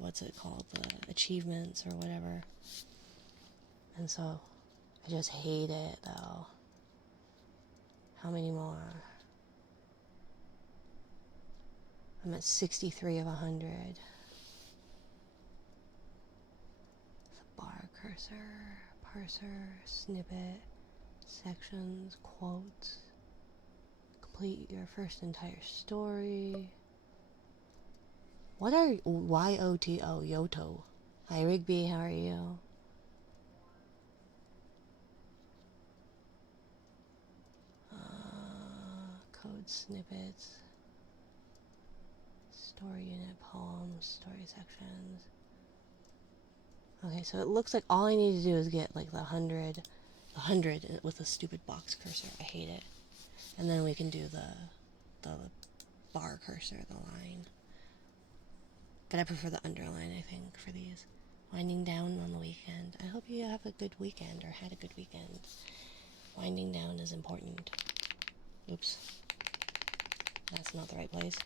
what's it called, the achievements or whatever. And so I just hate it though. How many more? I'm at 63 of 100. The bar cursor, parser, snippet, sections, quotes. Complete your first entire story. What are YOTO? Yoto. Hi Rigby, how are you? code snippets, story unit, poems, story sections. Okay, so it looks like all I need to do is get like the 100 with a stupid box cursor. I hate it. And then we can do the bar cursor, the line. But I prefer the underline, I think, for these. Winding down on the weekend. I hope you have a good weekend or had a good weekend. Winding down is important. Oops. That's not the right place.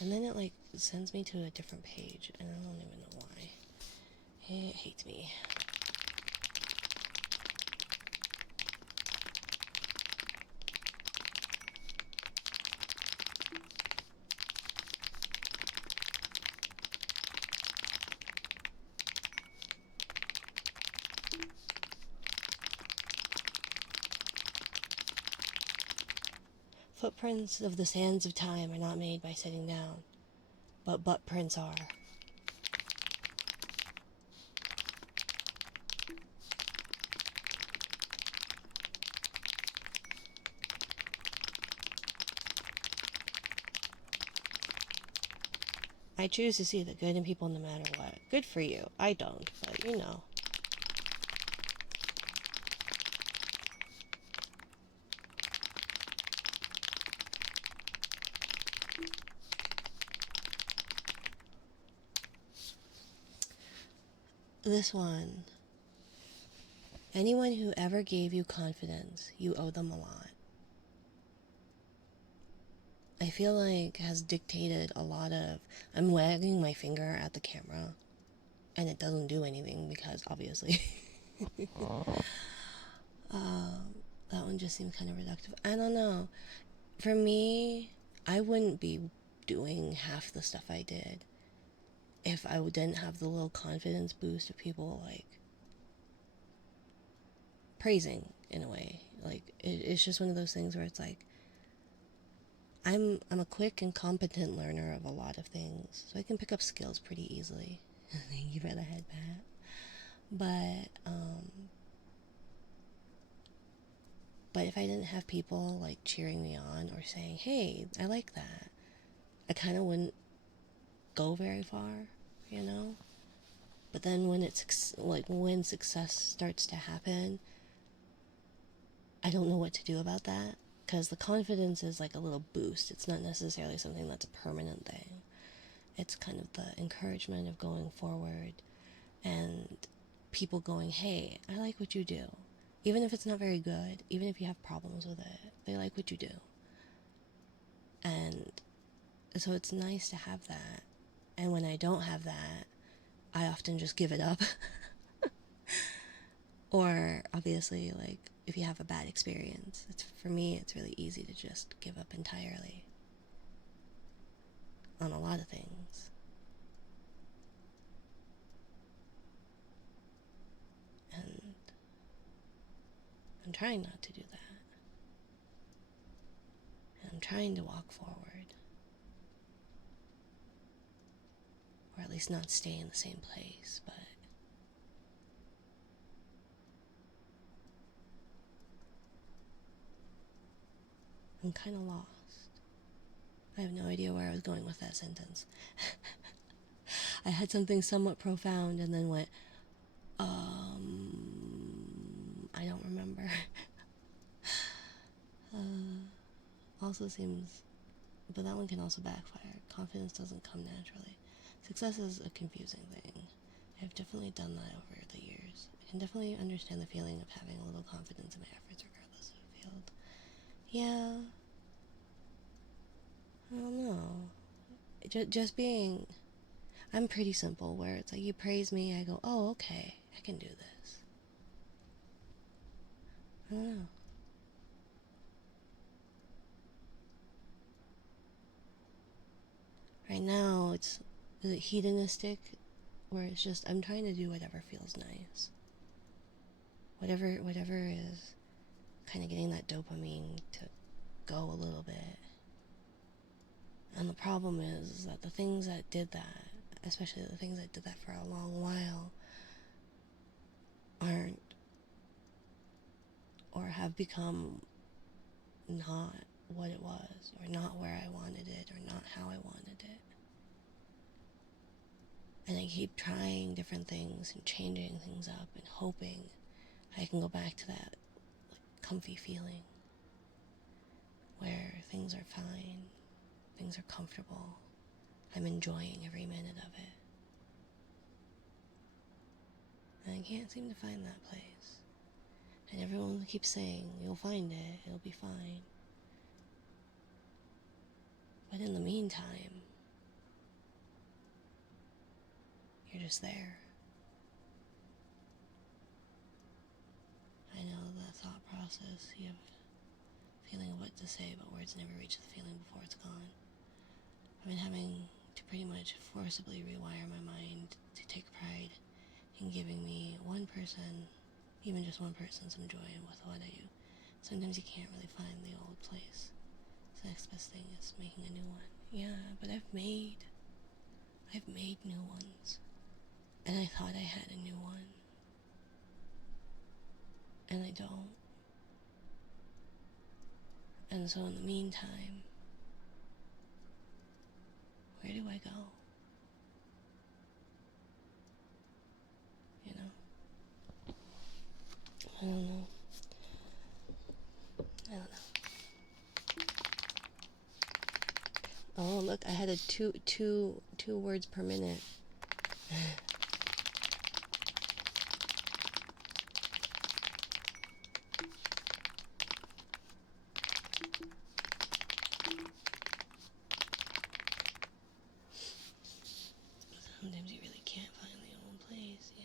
And then it like sends me to a different page, and I don't even know why. It hates me. Footprints of the sands of time are not made by sitting down, but butt prints are. I choose to see the good in people no matter what. Good for you. I don't, but you know. This one. Anyone who ever gave you confidence, you owe them a lot. I feel like has dictated a lot of... I'm wagging my finger at the camera, and it doesn't do anything because, obviously. That one just seems kind of reductive. I don't know. For me, I wouldn't be doing half the stuff I did if I didn't have the little confidence boost of people, like, praising, in a way. Like, it's just one of those things where it's like, I'm a quick and competent learner of a lot of things, so I can pick up skills pretty easily. Thank you for the head pat. But if I didn't have people like cheering me on or saying, "Hey, I like that," I kind of wouldn't go very far, you know. But then when it's like when success starts to happen, I don't know what to do about that because the confidence is like a little boost. It's not necessarily something that's a permanent thing. It's kind of the encouragement of going forward and people going, "Hey, I like what you do." Even if it's not very good, even if you have problems with it, they like what you do. And so it's nice to have that. And when I don't have that, I often just give it up. Or obviously, like, if you have a bad experience, for me, it's really easy to just give up entirely on a lot of things. And I'm trying not to do that. And I'm trying to walk forward. Or at least not stay in the same place, but I'm kind of lost. I have no idea where I was going with that sentence. I had something somewhat profound and then went, I don't remember. Also seems, but that one can also backfire. Confidence doesn't come naturally. Success is a confusing thing. I've definitely done that over the years. I can definitely understand the feeling of having a little confidence in my efforts regardless of the field. Yeah. I don't know. Just being... I'm pretty simple where it's like you praise me, I go, oh, okay, I can do this. I don't know. Right now, is it hedonistic? Where it's just, I'm trying to do whatever feels nice. Whatever is kind of getting that dopamine to go a little bit. And the problem is that the things that did that, especially the things that did that for a long while, aren't or have become not what it was, or not where I wanted it, or not how I wanted it. And I keep trying different things and changing things up and hoping I can go back to that comfy feeling where things are fine, things are comfortable, I'm enjoying every minute of it. And I can't seem to find that place. And everyone keeps saying, you'll find it, it'll be fine. But in the meantime, you're just there. I know the thought process, you have a feeling of what to say, but words never reach the feeling before it's gone. I've been having to pretty much forcibly rewire my mind to take pride in giving me one person, even just one person, some joy with what I do. Sometimes you can't really find the old place. The next best thing is making a new one. Yeah, but I've made new ones. And I thought I had a new one. And I don't. And so in the meantime, where do I go? You know? I don't know. I don't know. Oh, look, I had a two words per minute. Sometimes you really can't find the old place, yeah.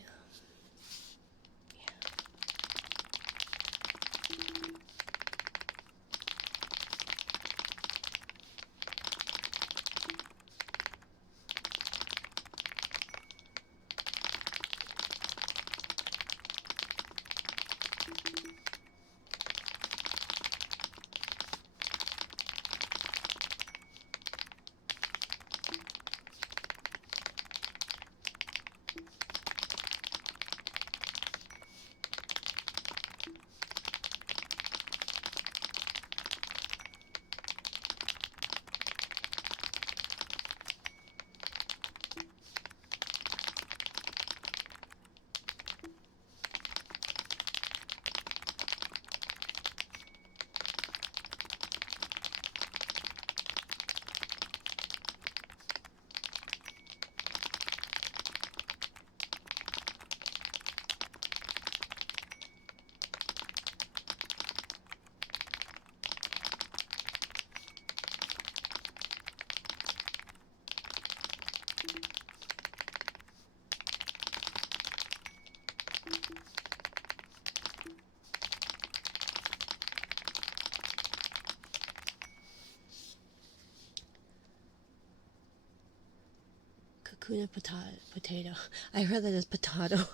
Kakuna potato. I read that as potato.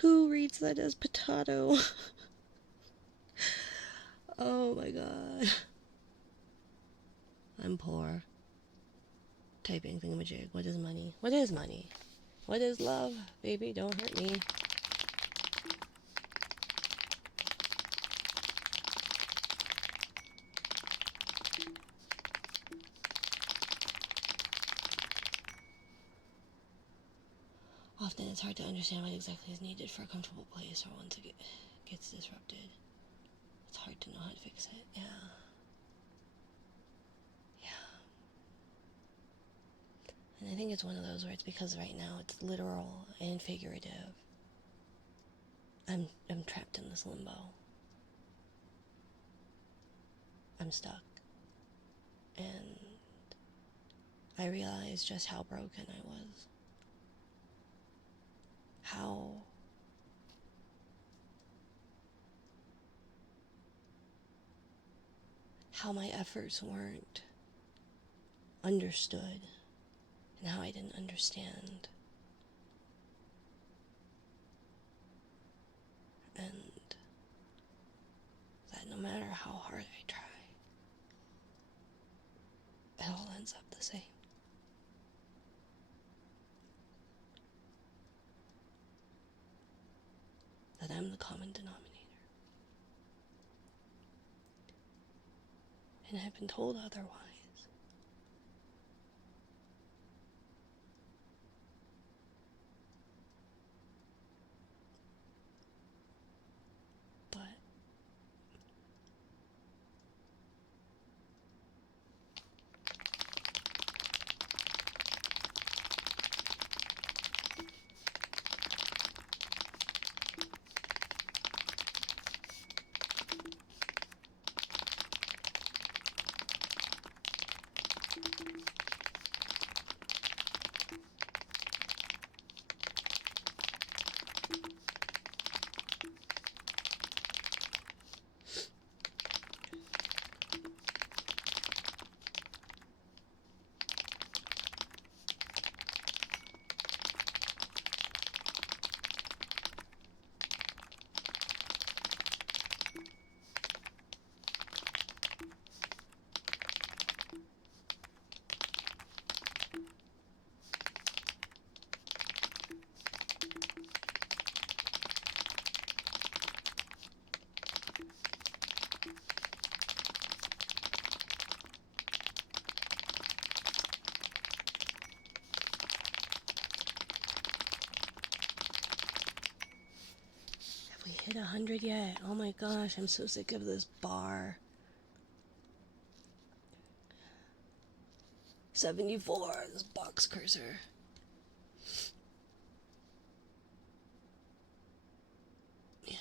Who reads that as potato? Oh my god. I'm poor. Typing thingamajig. What is money? What is money? What is love? Baby, don't hurt me. Often it's hard to understand what exactly is needed for a comfortable place or once it gets disrupted. It's hard to know how to fix it. Yeah. And I think it's one of those where it's because right now it's literal and figurative. I'm trapped in this limbo. I'm stuck. And I realized just how broken I was. How my efforts weren't understood, and how I didn't understand. And that no matter how hard I try, it all ends up the same. That I'm the common denominator. And I've been told otherwise. But we hit 100 yet? Oh my gosh, I'm so sick of this bar. 74, this box cursor. Yeah.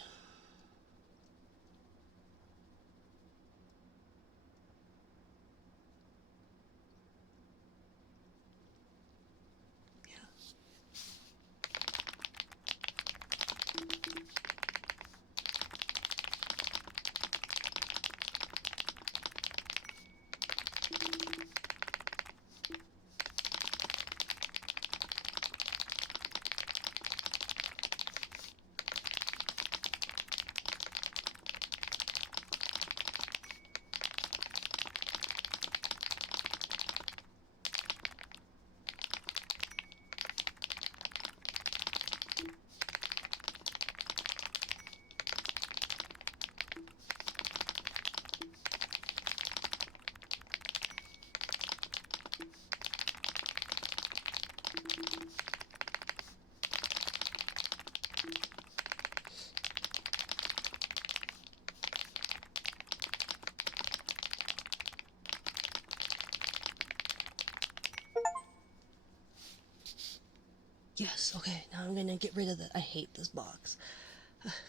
Yes, okay, now I'm gonna get rid of the. I hate this box.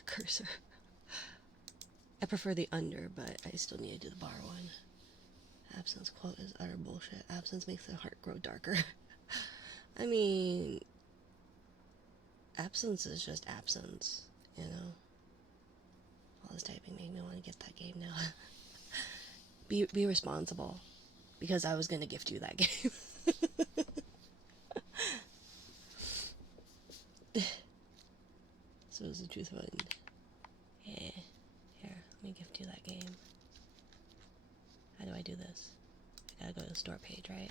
Cursor. I prefer the under, but I still need to do the bar one. Absence quote is utter bullshit. Absence makes the heart grow darker. I mean, absence is just absence, you know? All this typing made me want to get that game now. Be responsible, because I was gonna gift you that game. So is the truth one. Yeah. Here, let me gift you that game. How do I do this? I gotta go to the store page, right?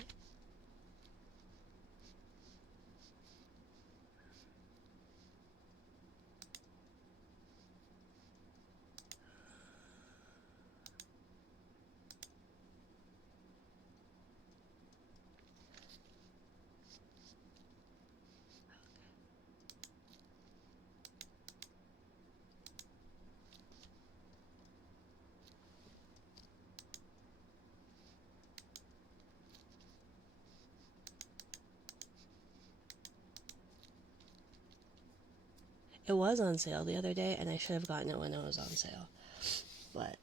It was on sale the other day, and I should have gotten it when it was on sale. But,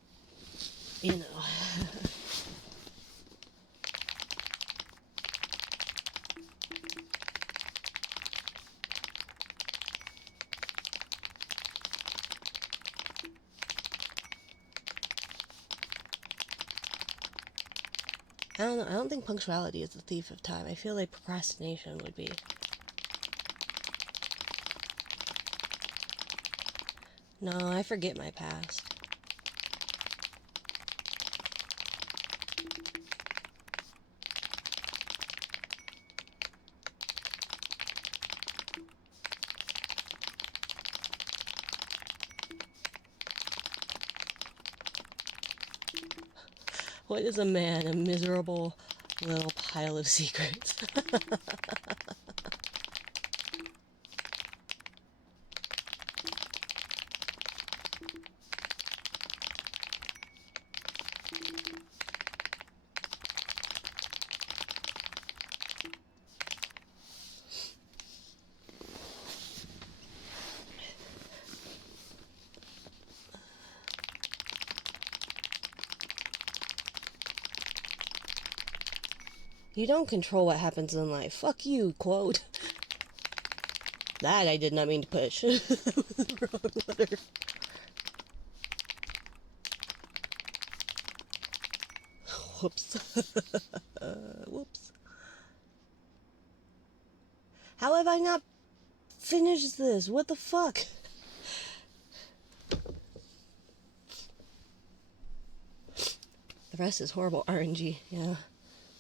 you know. I don't know. I don't think punctuality is the thief of time. I feel like procrastination would be. No, I forget my past. What is a man? A miserable little pile of secrets. You don't control what happens in life. Fuck you, quote. That I did not mean to push. Wrong letter. Whoops. Whoops. How have I not finished this? What the fuck? The rest is horrible. RNG. Yeah.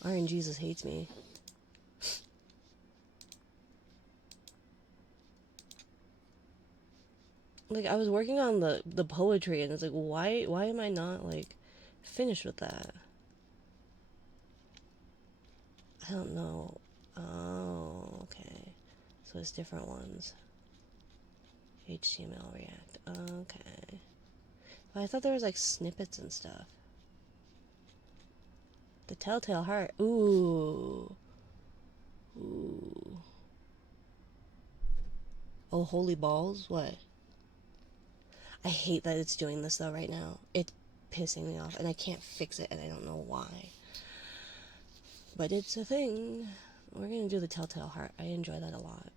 RNGesus hates me. Like, I was working on the poetry, and it's like, why am I not, like, finished with that? I don't know. Oh, okay. So it's different ones. HTML, React. Okay. But I thought there was, like, snippets and stuff. The Telltale Heart. Ooh. Ooh. Oh, holy balls? What? I hate that it's doing this, though, right now. It's pissing me off, and I can't fix it, and I don't know why. But it's a thing. We're gonna do the Telltale Heart. I enjoy that a lot.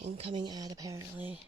Incoming ad, apparently.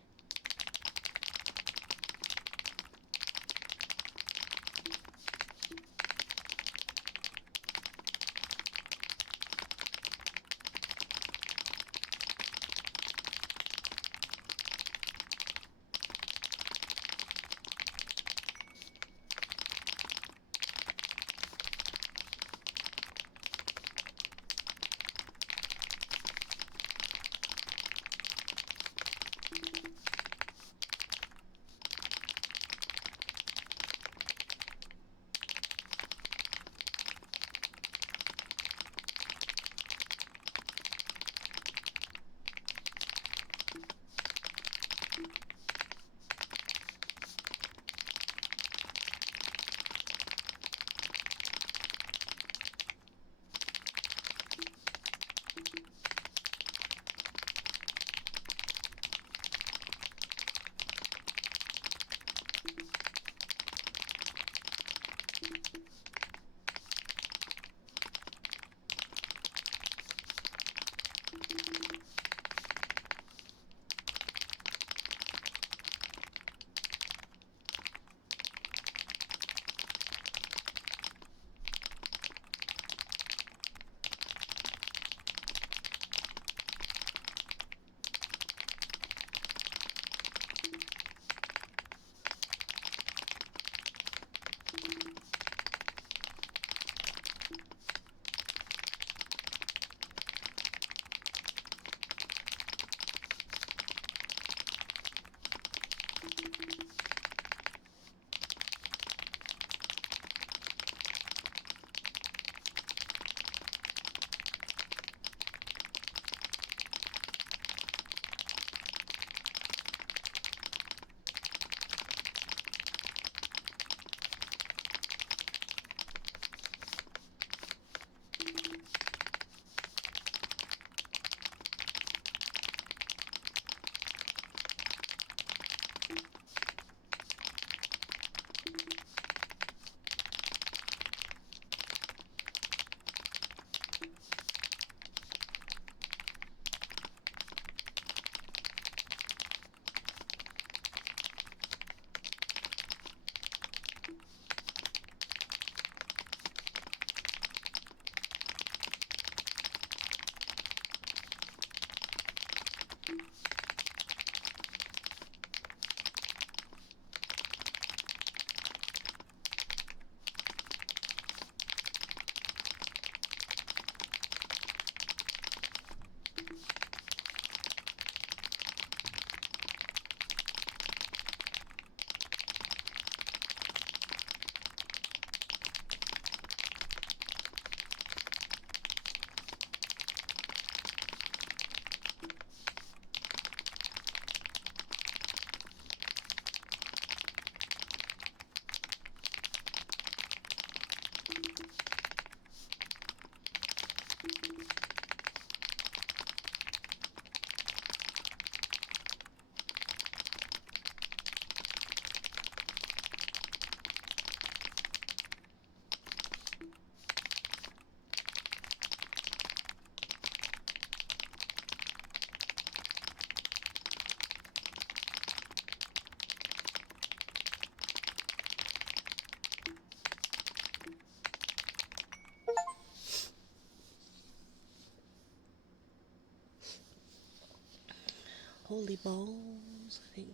holy balls. I think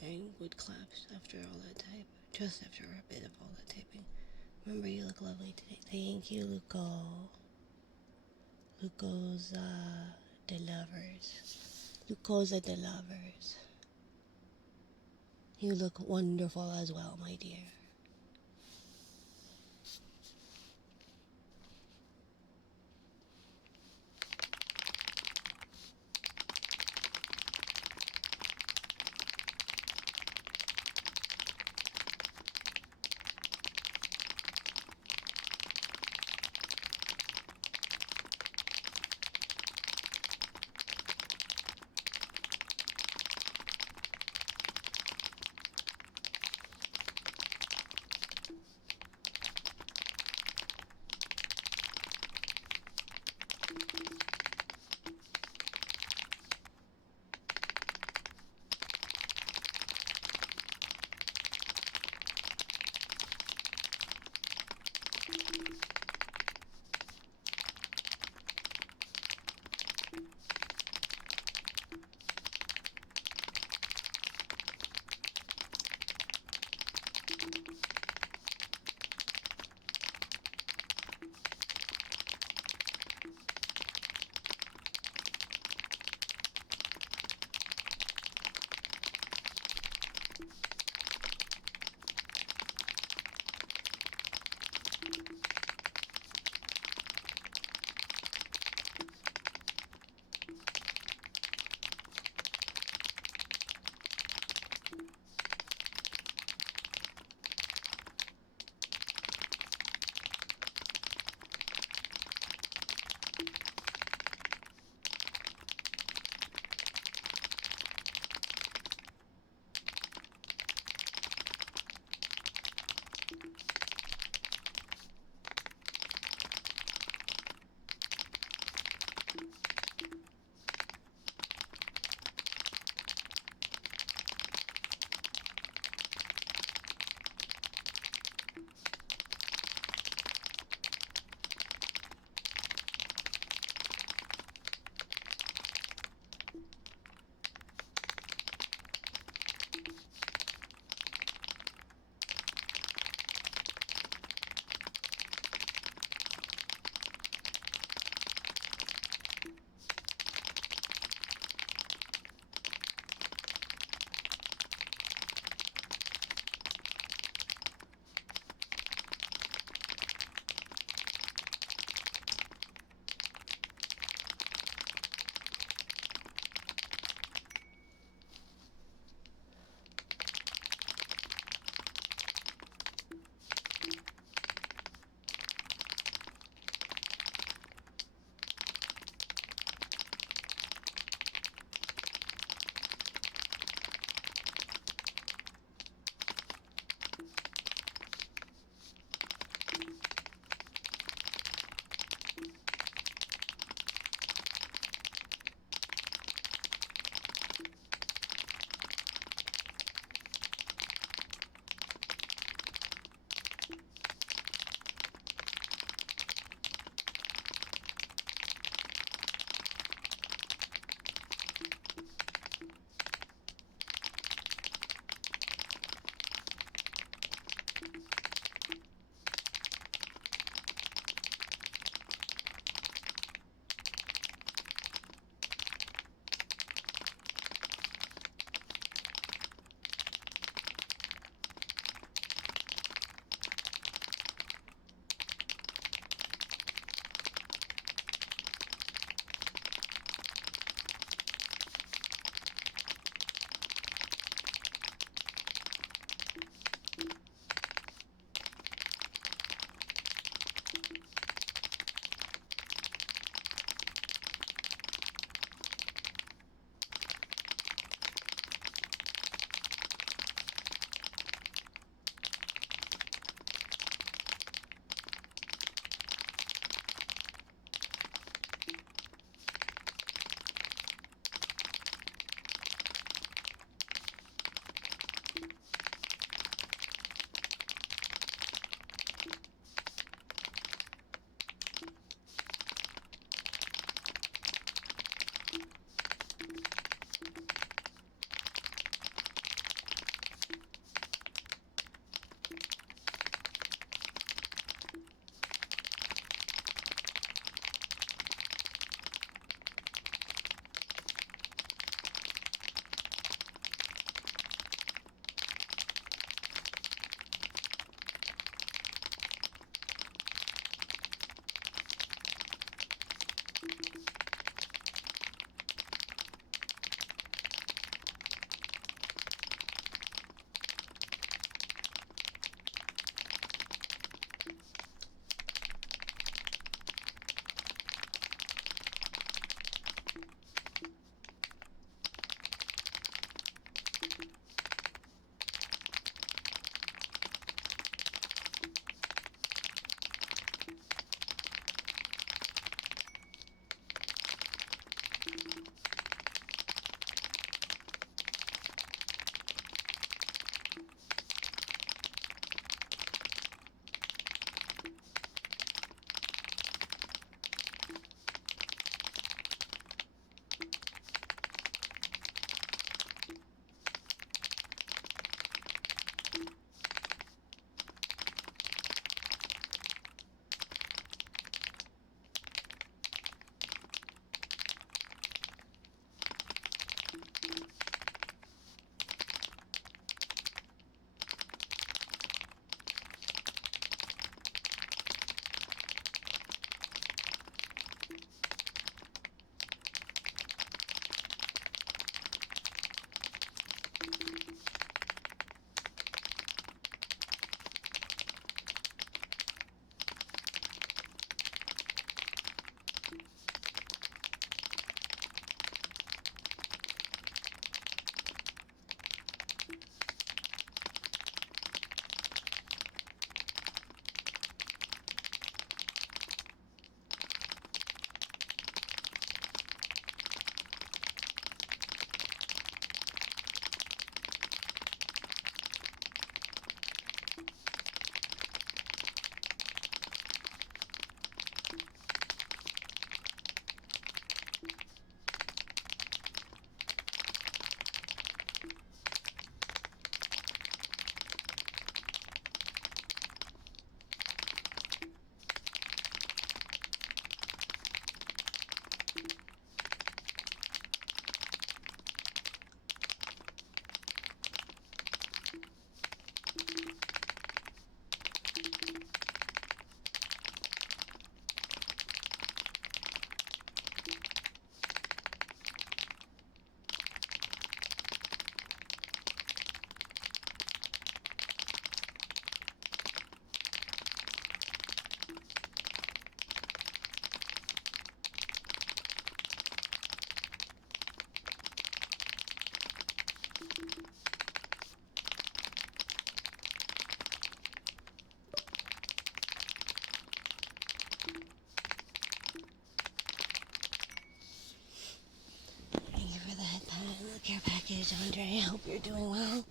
bang would claps after all that type. Just after a bit of all that typing. Remember, you look lovely today. Thank you, Luco. Luco's the lovers. Luco's the lovers. You look wonderful as well, my dear. Thank you for the head pat and the care package, Andre. I hope you're doing well.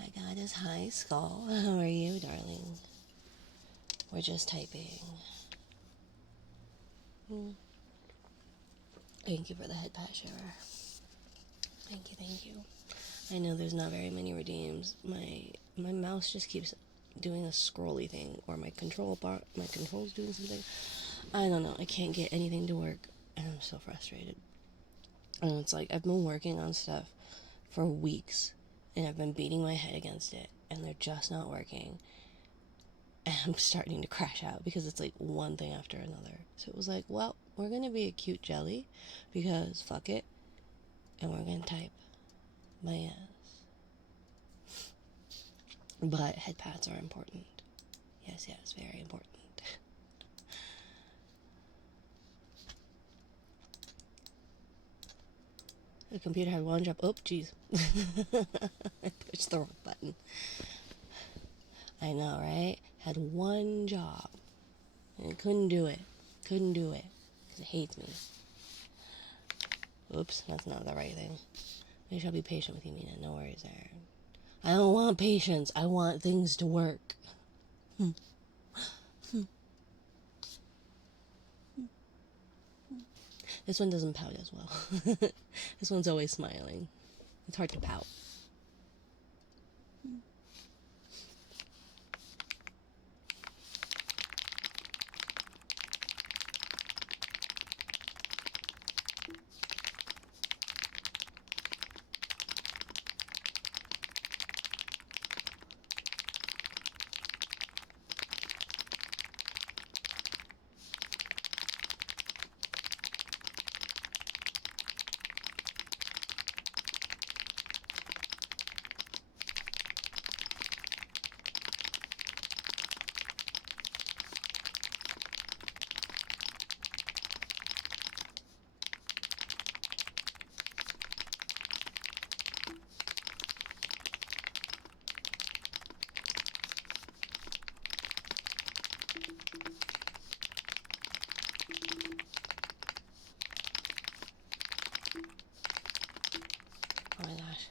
I got his high skull. How are you, darling? We're just typing. Thank you for the head pat, Shiver. Thank you, thank you. I know there's not very many redeems. My mouse just keeps doing a scrolly thing, or my control's doing something. I don't know. I can't get anything to work, and I'm so frustrated. And it's like I've been working on stuff for weeks, and I've been beating my head against it, and they're just not working. And I'm starting to crash out because it's like one thing after another. So it was like, well, we're gonna be a cute jelly because fuck it, and we're gonna type my ass. But head pats are important. Yes, very important. The computer had one job. Oh, jeez. I pushed the wrong button. I know, right? Had one job. And it couldn't do it. Couldn't do it. Because it hates me. Oops, that's not the right thing. I shall be patient with you, Mina. No worries there. I don't want patience. I want things to work. This one doesn't pout as well. This one's always smiling. It's hard to pout. Oh my gosh.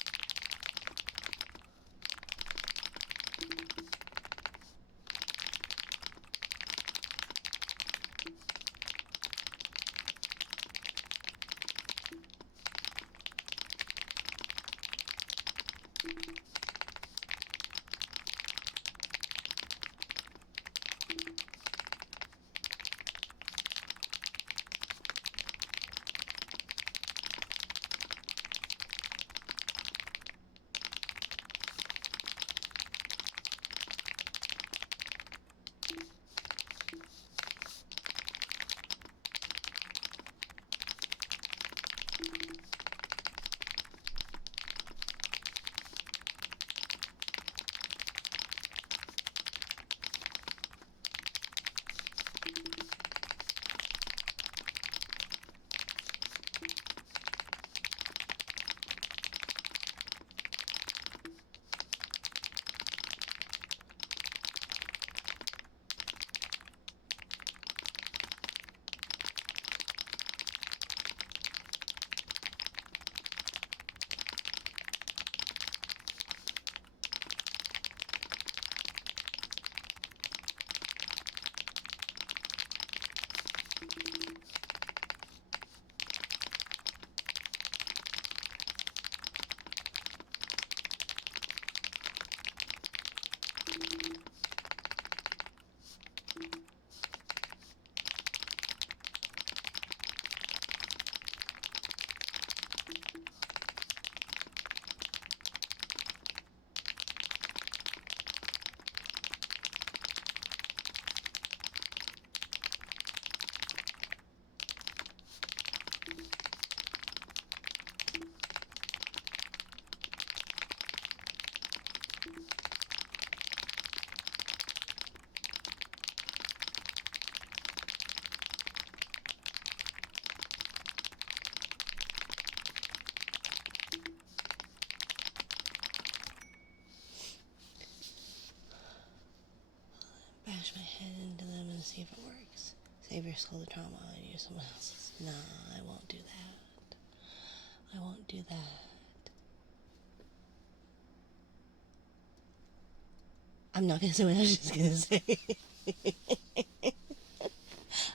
bash my head into them and see if it works. Save your skull the trauma and use someone else's. Nah, I won't do that. I won't do that. I'm not gonna say what I was just gonna say.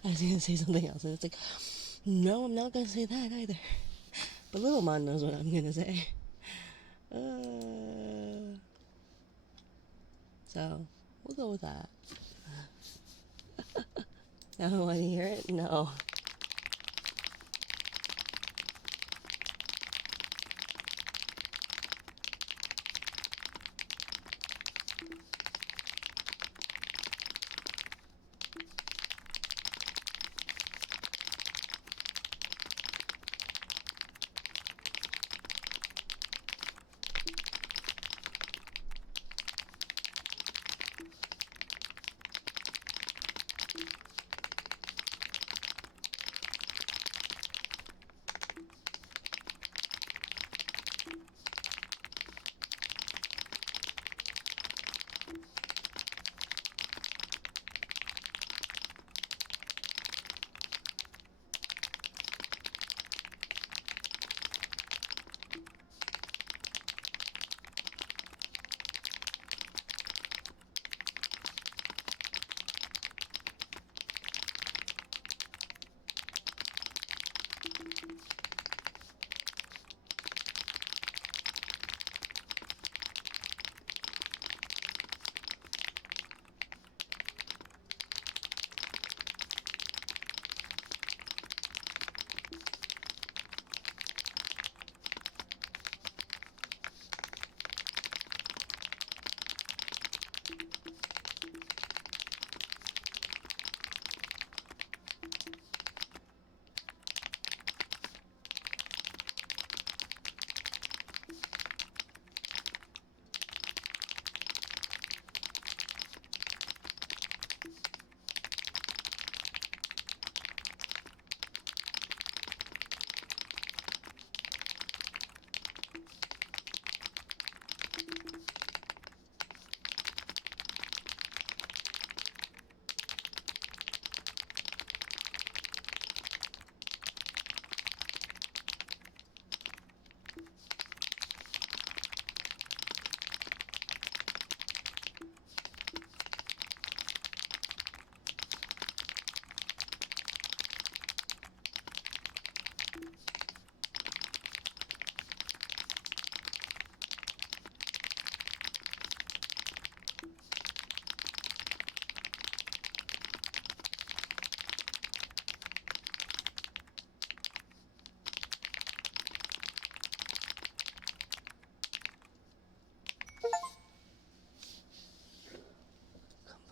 I was gonna say something else, and it's like, no, I'm not gonna say that either. But little Mon knows what I'm gonna say. So, we'll go with that. Now I want to hear it? No.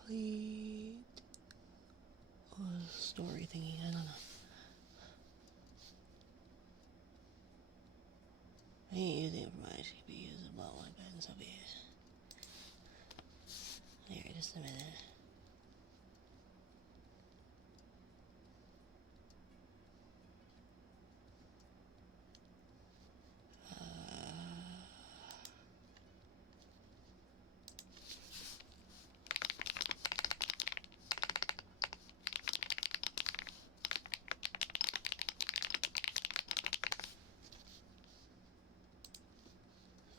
Complete story thingy, I don't know. I ain't using it for my CPUs and blow my bed, so be it. Here, just a minute.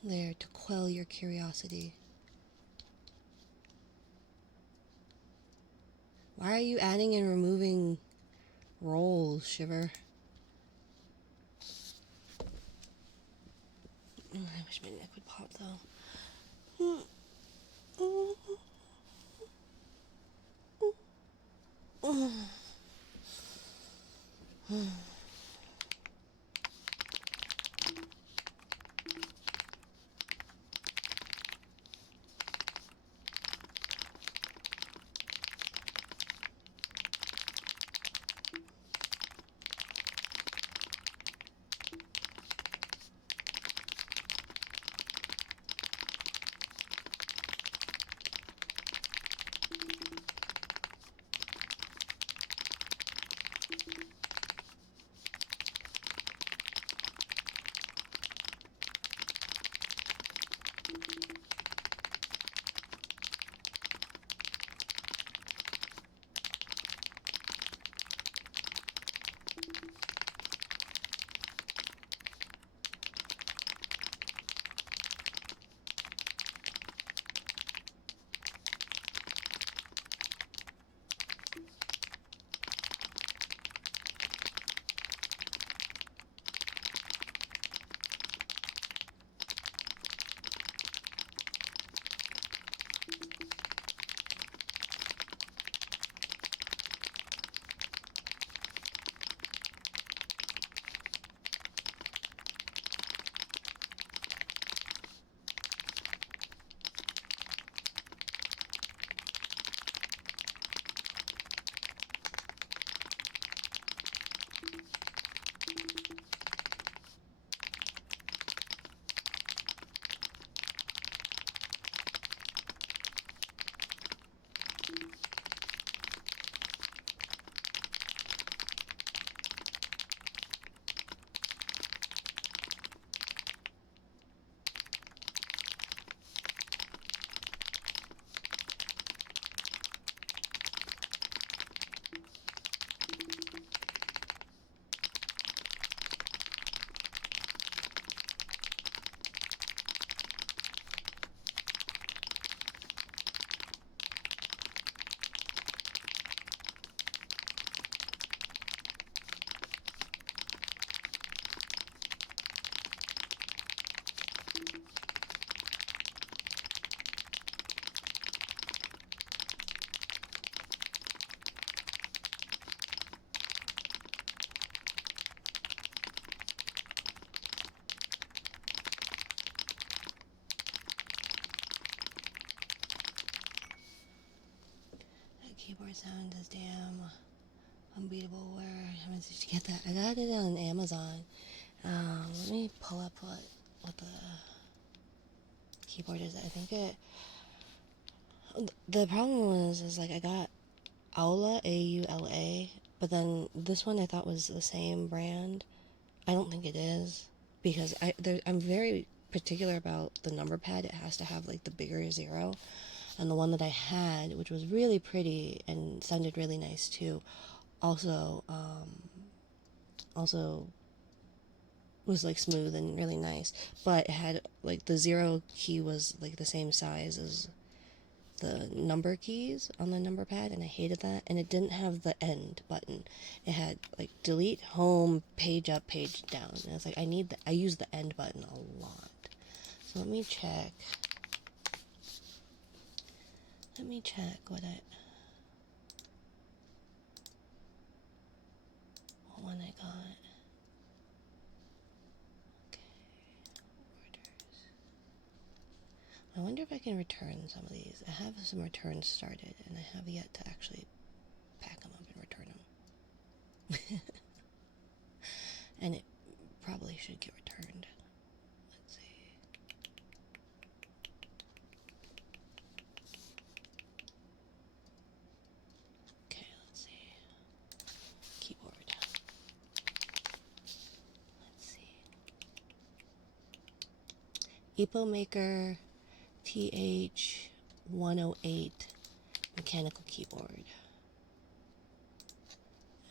There to quell your curiosity. Why are you adding and removing rolls, Shiver? I wish my neck would pop though. keyboard sound is damn unbeatable. Where how much did you get that? I got it on Amazon. Let me pull up what the keyboard is. I think it. The problem is like I got Aula, AULA, but then this one I thought was the same brand. I don't think it is, because I'm very particular about the number pad. It has to have like the bigger 0, and the one that I had, which was really pretty and sounded really nice too, also was like smooth and really nice, but it had like the 0 key was like the same size as the number keys on the number pad, and I hated that. And it didn't have the end button. It had like delete, home, page up, page down, and it's like I use the end button a lot. So let me check what one I got. Okay, orders. I wonder if I can return some of these. I have some returns started, and I have yet to actually pack them up and return them. And it probably should get returned. Let's see. Okay, let's see. Keyboard. Let's see. EPO Maker TH108 mechanical keyboard.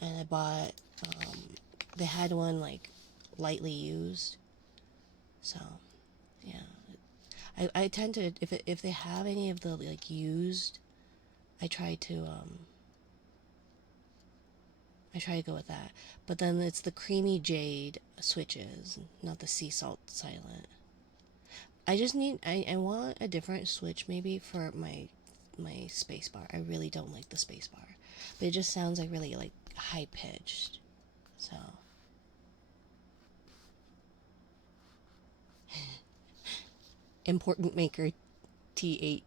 And I bought, they had one like lightly used. So, yeah. I tend to, if they have any of the like used, I try to go with that. But then it's the creamy jade switches, not the sea salt silent. I just need, I want a different switch maybe for my space bar. I really don't like the space bar, but it just sounds like really like high pitched. So important maker T8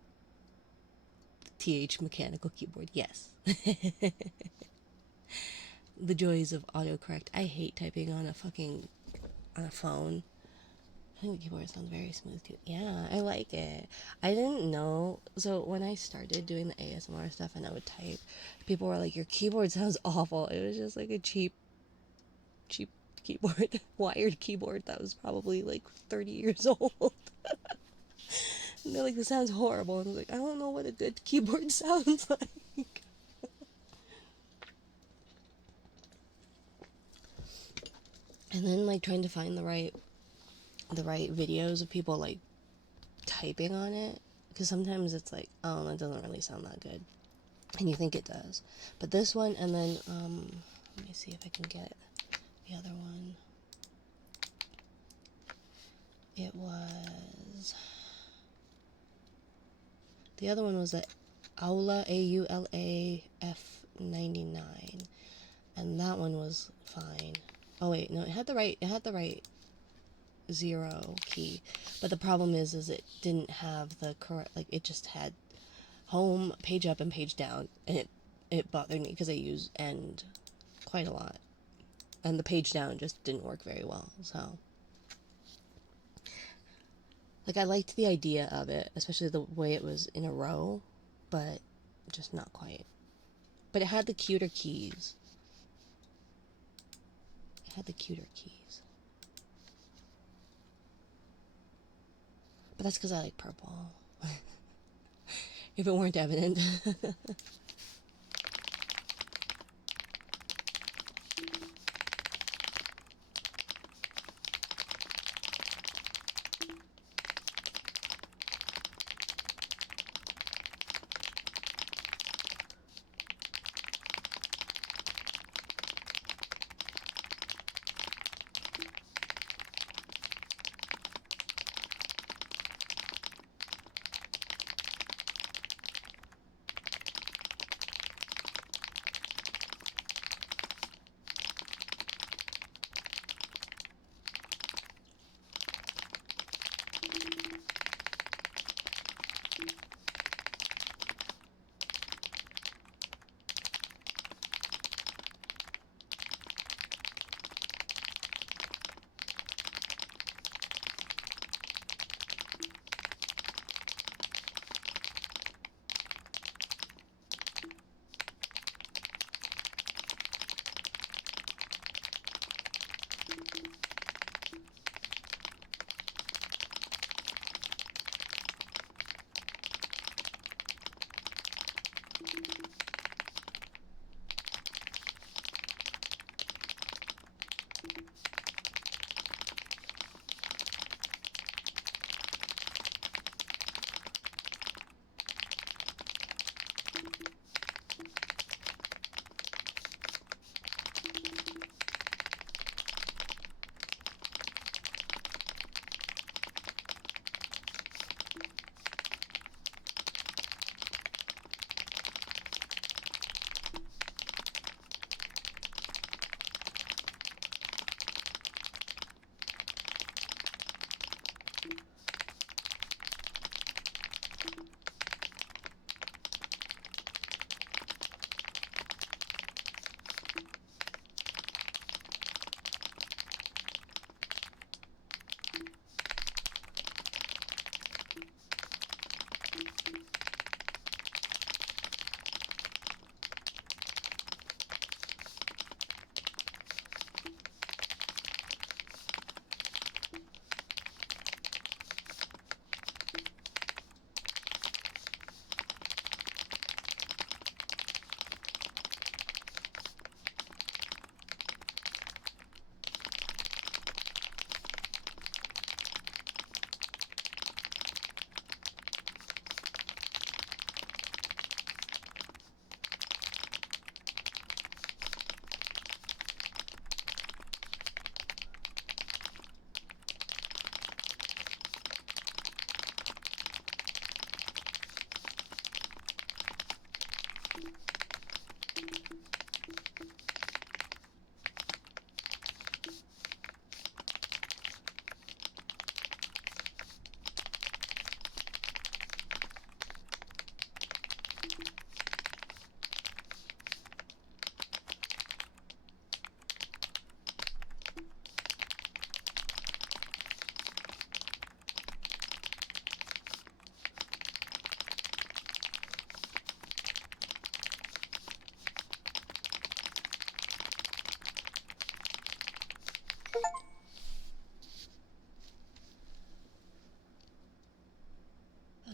TH mechanical keyboard. Yes. The joys of autocorrect. I hate typing on a phone. I think the keyboard sounds very smooth too. Yeah, I like it. I didn't know. So when I started doing the ASMR stuff and I would type, people were like, your keyboard sounds awful. It was just like a cheap keyboard, wired keyboard that was probably like 30 years old. And they're like, this sounds horrible. And I was like, I don't know what a good keyboard sounds like. And then like trying to find the right videos of people like typing on it, because sometimes it's like, oh, that doesn't really sound that good, and you think it does. But this one, and then let me see if I can get the other one. It was, the other one was the Aula, AULA F99, and that one was fine. Oh wait, no, it had the right 0 key, but the problem is it didn't have the correct, like it just had home, page up, and page down, and it bothered me because I use end quite a lot, and the page down just didn't work very well. So like I liked the idea of it, especially the way it was in a row, but just not quite. But it had the cuter keys. But that's because I like purple. If it weren't evident.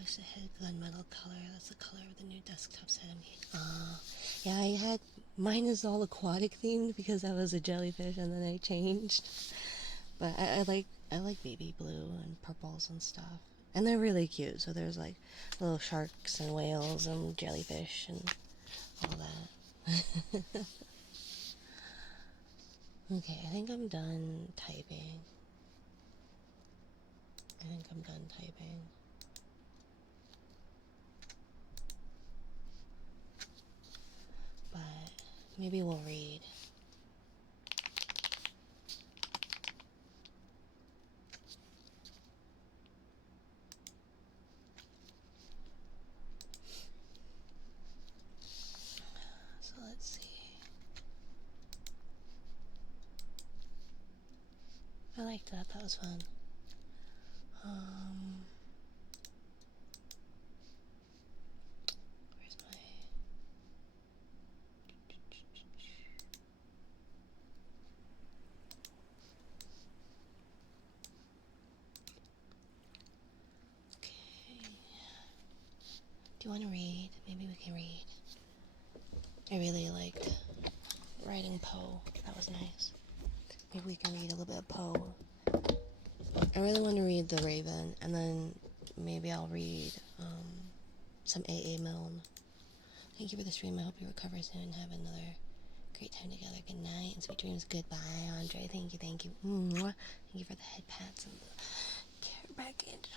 wish I had gunmetal color. That's the color of the new desktop set I'm getting. Yeah, I had mine is all aquatic themed because I was a jellyfish and then I changed. But I like baby blue and purples and stuff. And they're really cute. So there's like little sharks and whales and jellyfish and all that. Okay, I think I'm done typing. I think I'm done typing. But maybe we'll read. So let's see. I liked that. That was fun. Where's my... Okay. Do you want to read? Maybe we can read. I really liked writing Poe. That was nice. Maybe we can read a little bit of Poe. I really want to read The Raven, and then maybe I'll read some A.A. Milne. Thank you for the stream. I hope you recover soon and have another great time together. Good night and sweet dreams. Goodbye, Andre. Thank you, thank you. Mwah. Thank you for the head pats and the care package.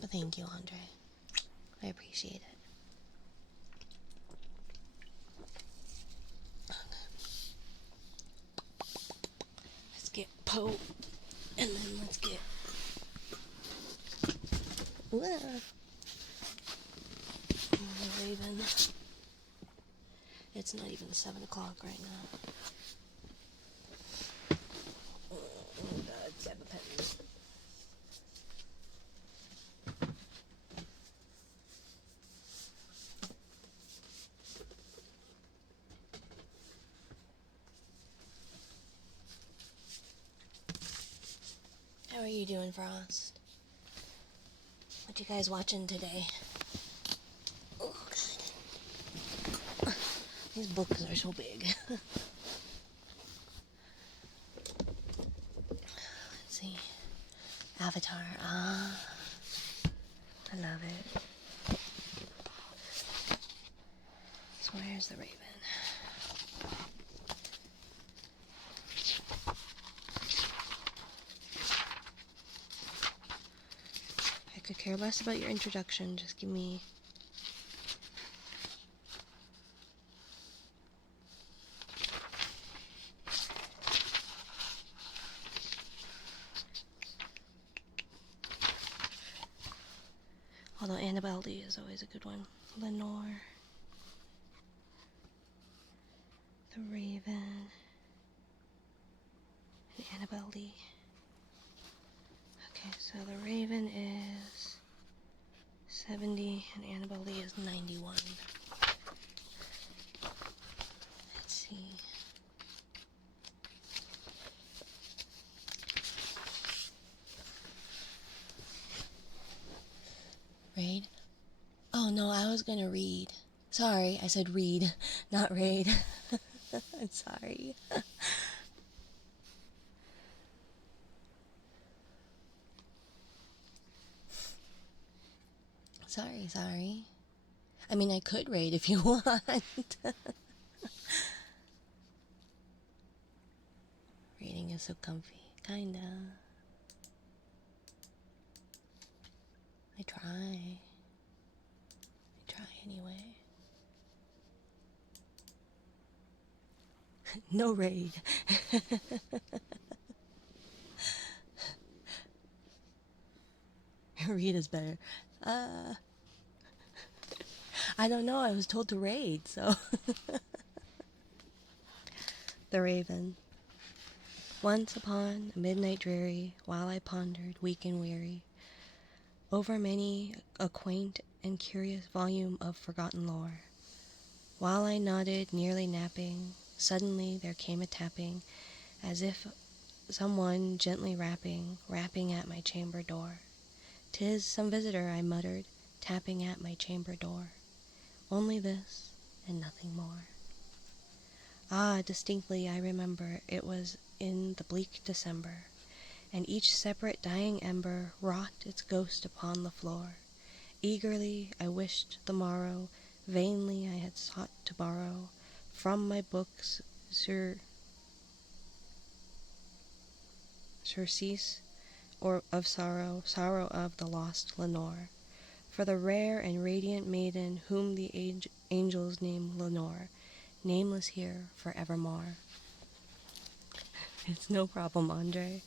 But thank you, Andre. I appreciate it. Let's get Poe, and then let's get... The Raven. It's not even 7 o'clock right now. Oh god, Zebba Pettins. How are you doing, Frost? What you guys watching today? Oh, God. These books are so big. Let's see. Avatar. Ah, I love it. So where's the raven? I could care less about your introduction. Just give me... Although Annabelle Lee is always a good one. Lenore. The Raven. And Annabelle Lee. Okay, so the Raven is 70 and Annabelle Lee is 91. Let's see. Raid? Oh no, I was gonna read. Sorry, I said read, not raid. I'm sorry. Sorry. I mean, I could raid if you want. Reading is so comfy. Kinda. I try anyway. No raid. Read is better. I don't know, I was told to raid, so. The Raven. Once upon a midnight dreary, while I pondered, weak and weary, over many a quaint and curious volume of forgotten lore, while I nodded, nearly napping, suddenly there came a tapping, as if someone gently rapping at my chamber door. "'Tis some visitor," I muttered, tapping at my chamber door. Only this, and nothing more. Ah, distinctly I remember it was in the bleak December, and each separate dying ember wrought its ghost upon the floor. Eagerly I wished the morrow, vainly I had sought to borrow from my books surcease or of sorrow of the lost Lenore, for the rare and radiant maiden whom the angels name Lenore, nameless here forevermore. It's no problem, Andre.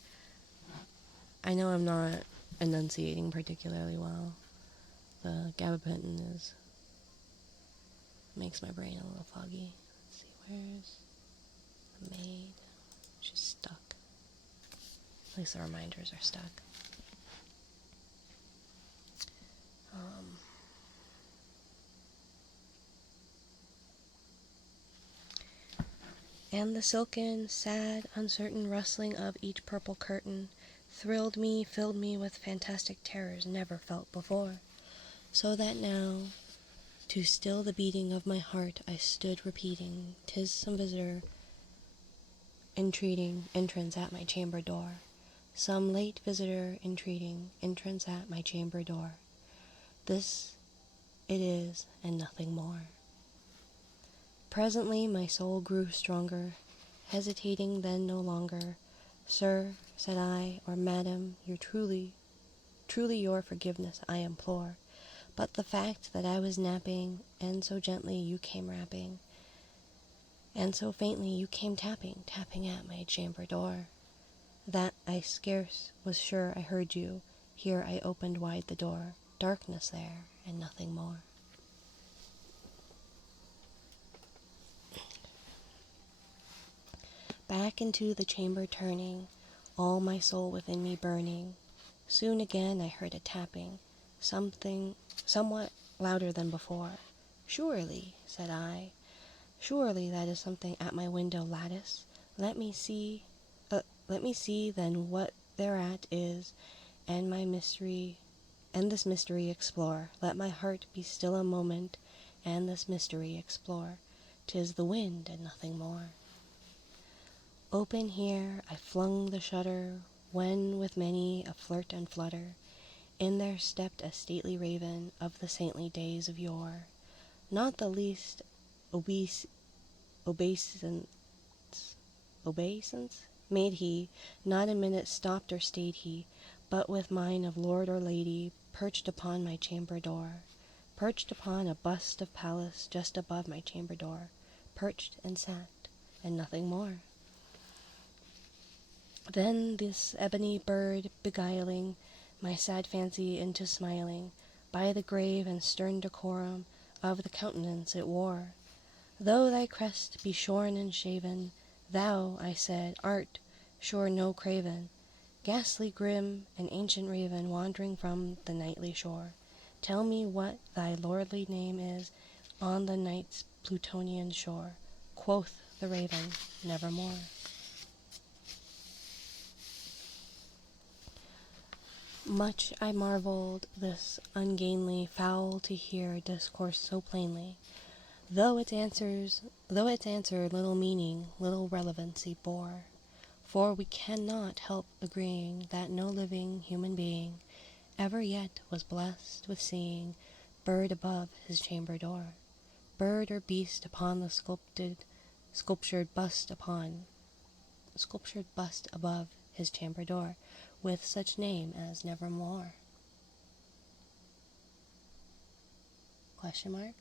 I know I'm not enunciating particularly well. The gabapentin makes my brain a little foggy. Let's see, where's the maid? She's stuck. At least the reminders are stuck. And the silken, sad, uncertain rustling of each purple curtain thrilled me, filled me with fantastic terrors never felt before, so that now, to still the beating of my heart, I stood repeating, "'Tis some visitor entreating entrance at my chamber door. Some late visitor entreating entrance at my chamber door. This it is, and nothing more." Presently my soul grew stronger, hesitating then no longer. "Sir," said I, "or madam, truly your forgiveness I implore. But the fact that I was napping, and so gently you came rapping, and so faintly you came tapping at my chamber door, that I scarce was sure I heard you. Here I opened wide the door. Darkness there, and nothing more." Back into the chamber turning, all my soul within me burning, soon again I heard a tapping, something somewhat louder than before. "Surely," said I, "surely that is something at my window lattice. Let me see then what thereat is, and my mystery, and this mystery explore. Let my heart be still a moment, and this mystery explore. 'Tis the wind and nothing more. Open here I flung the shutter, when with many a flirt and flutter, in there stepped a stately raven of the saintly days of yore. Not the least obeisance obeisance made he, not a minute stopped or stayed he, but with mine of lord or lady perched upon my chamber door, perched upon a bust of Pallas just above my chamber door, perched and sat, and nothing more. Then this ebony bird beguiling my sad fancy into smiling, by the grave and stern decorum of the countenance it wore. Though thy crest be shorn and shaven, thou, I said, art sure no craven, ghastly grim, an ancient raven wandering from the nightly shore. Tell me what thy lordly name is on the night's Plutonian shore. Quoth the raven, nevermore. Much I marvelled this ungainly fowl to hear discourse so plainly, though its answer little meaning, little relevancy bore. For we cannot help agreeing that no living human being ever yet was blessed with seeing bird above his chamber door, bird or beast upon the sculptured bust above his chamber door, with such name as nevermore. Question mark?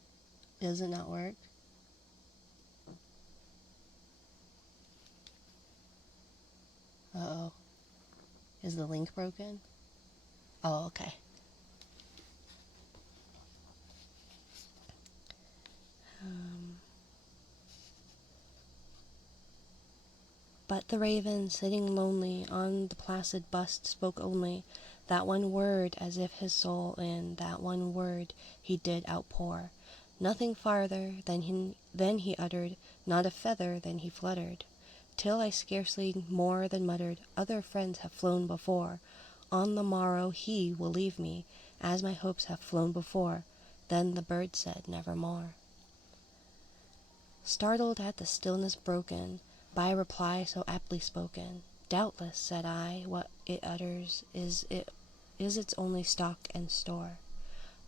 Does it not work? Uh-oh. Is the link broken? Oh, okay. But the raven, sitting lonely on the placid bust, spoke only that one word, as if his soul in that one word he did outpour. Nothing farther than he uttered, not a feather than he fluttered, till I scarcely more than muttered, other friends have flown before. On the morrow he will leave me, as my hopes have flown before. Then the bird said, nevermore. Startled at the stillness broken by a reply so aptly spoken, doubtless, said I, what it utters is its only stock and store,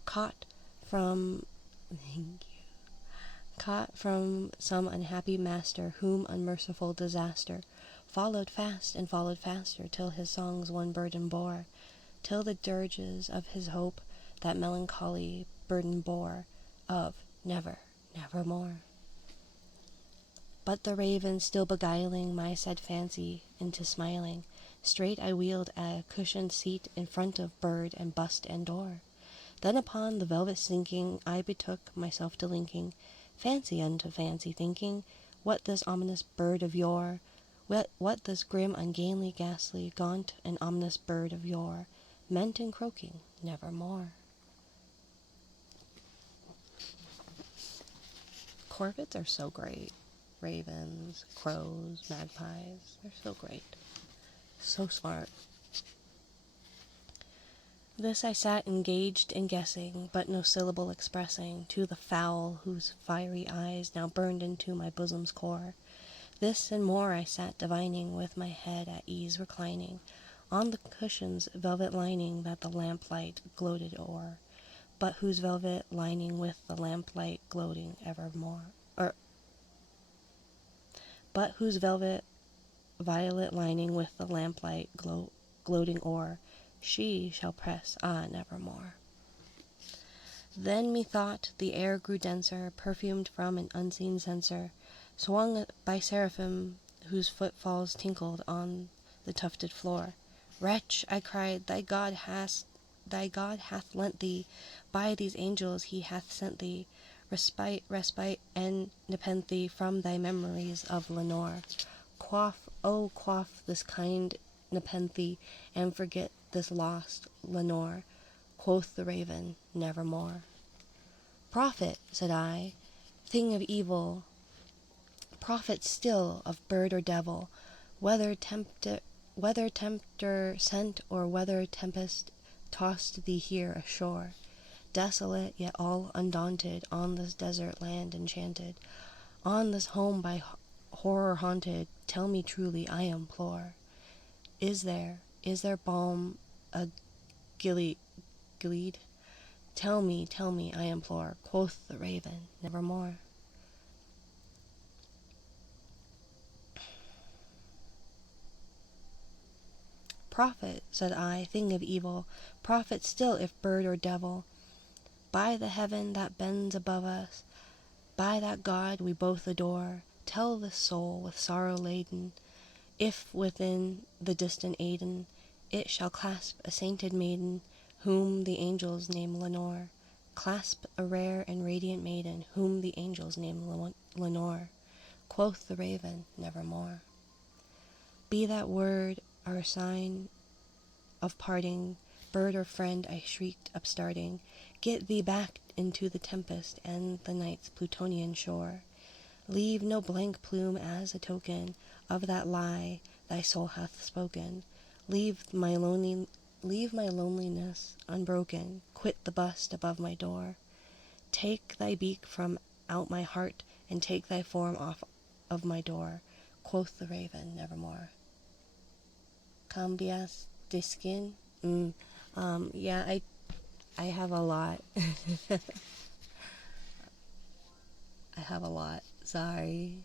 caught from caught from some unhappy master, whom unmerciful disaster followed fast and followed faster, till his songs one burden bore, till the dirges of his hope that melancholy burden bore, of never, nevermore. But the raven, still beguiling my sad fancy into smiling, straight I wheeled a cushioned seat in front of bird and bust and door. Then upon the velvet sinking, I betook myself to linking fancy unto fancy, thinking what this ominous bird of yore, what this grim, ungainly, ghastly, gaunt, and ominous bird of yore meant in croaking nevermore. Corvids are so great. Ravens, crows, magpies, they're so great. So smart. This I sat engaged in guessing, but no syllable expressing to the fowl whose fiery eyes now burned into my bosom's core. This and more I sat divining, with my head at ease reclining on the cushion's velvet lining that the lamplight gloated o'er, but whose velvet lining with the lamplight gloating evermore, but whose velvet violet lining with the lamplight gloating o'er, she shall press, nevermore. Then methought the air grew denser, perfumed from an unseen censer, swung by seraphim whose footfalls tinkled on the tufted floor. Wretch, I cried, thy God hath lent thee, by these angels he hath sent thee, respite, and nepenthe from thy memories of Lenore. Quaff this kind nepenthe, and forget this lost Lenore. Quoth the raven, nevermore. Prophet, said I, thing of evil, prophet still of bird or devil, whether whether tempter sent or whether tempest tossed thee here ashore, desolate yet all undaunted, on this desert land enchanted, on this home by horror haunted, tell me truly, I implore, is there balm a Gilead? Tell me, I implore, quoth the raven, nevermore. Prophet, said I, thing of evil, prophet still if bird or devil, by the heaven that bends above us, by that God we both adore, tell this soul with sorrow laden, if within the distant Aidenn it shall clasp a sainted maiden, whom the angels name Lenore, clasp a rare and radiant maiden, whom the angels name Lenore. Quoth the raven, nevermore. Be that word our sign of parting, bird or friend, I shrieked, upstarting, get thee back into the tempest and the night's Plutonian shore. Leave no blank plume as a token of that lie thy soul hath spoken. Leave my loneliness unbroken. Quit the bust above my door. Take thy beak from out my heart, and take thy form off of my door. Quoth the raven, nevermore. Cambias de skin? Yeah, I have a lot. I have a lot. Sorry.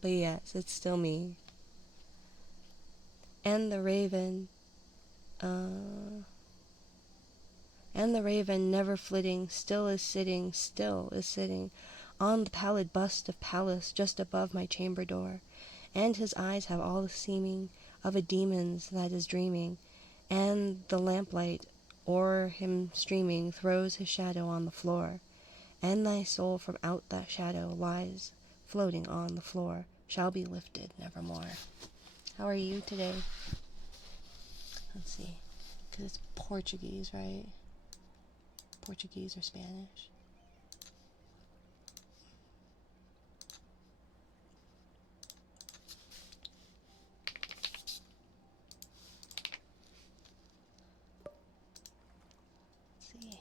But yes, it's still me. And the raven, never flitting, still is sitting, on the pallid bust of Pallas just above my chamber door. And his eyes have all the seeming of a demon's that is dreaming, and the lamplight o'er him streaming throws his shadow on the floor. And thy soul from out that shadow lies floating on the floor, shall be lifted nevermore. How are you today? Let's see, because it's Portuguese, right? Portuguese or Spanish? Let's see.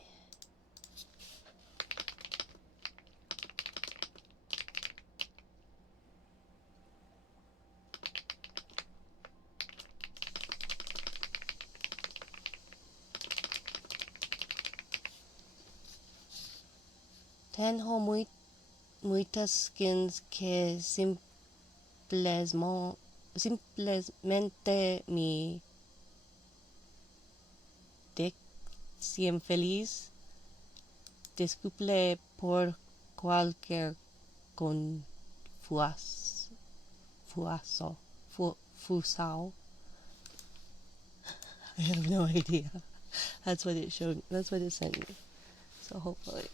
Tenho muitas skins que simplemente me decían feliz. Disculpe por cualquier fusao. I have no idea. That's what it showed. That's what it sent me. So hopefully,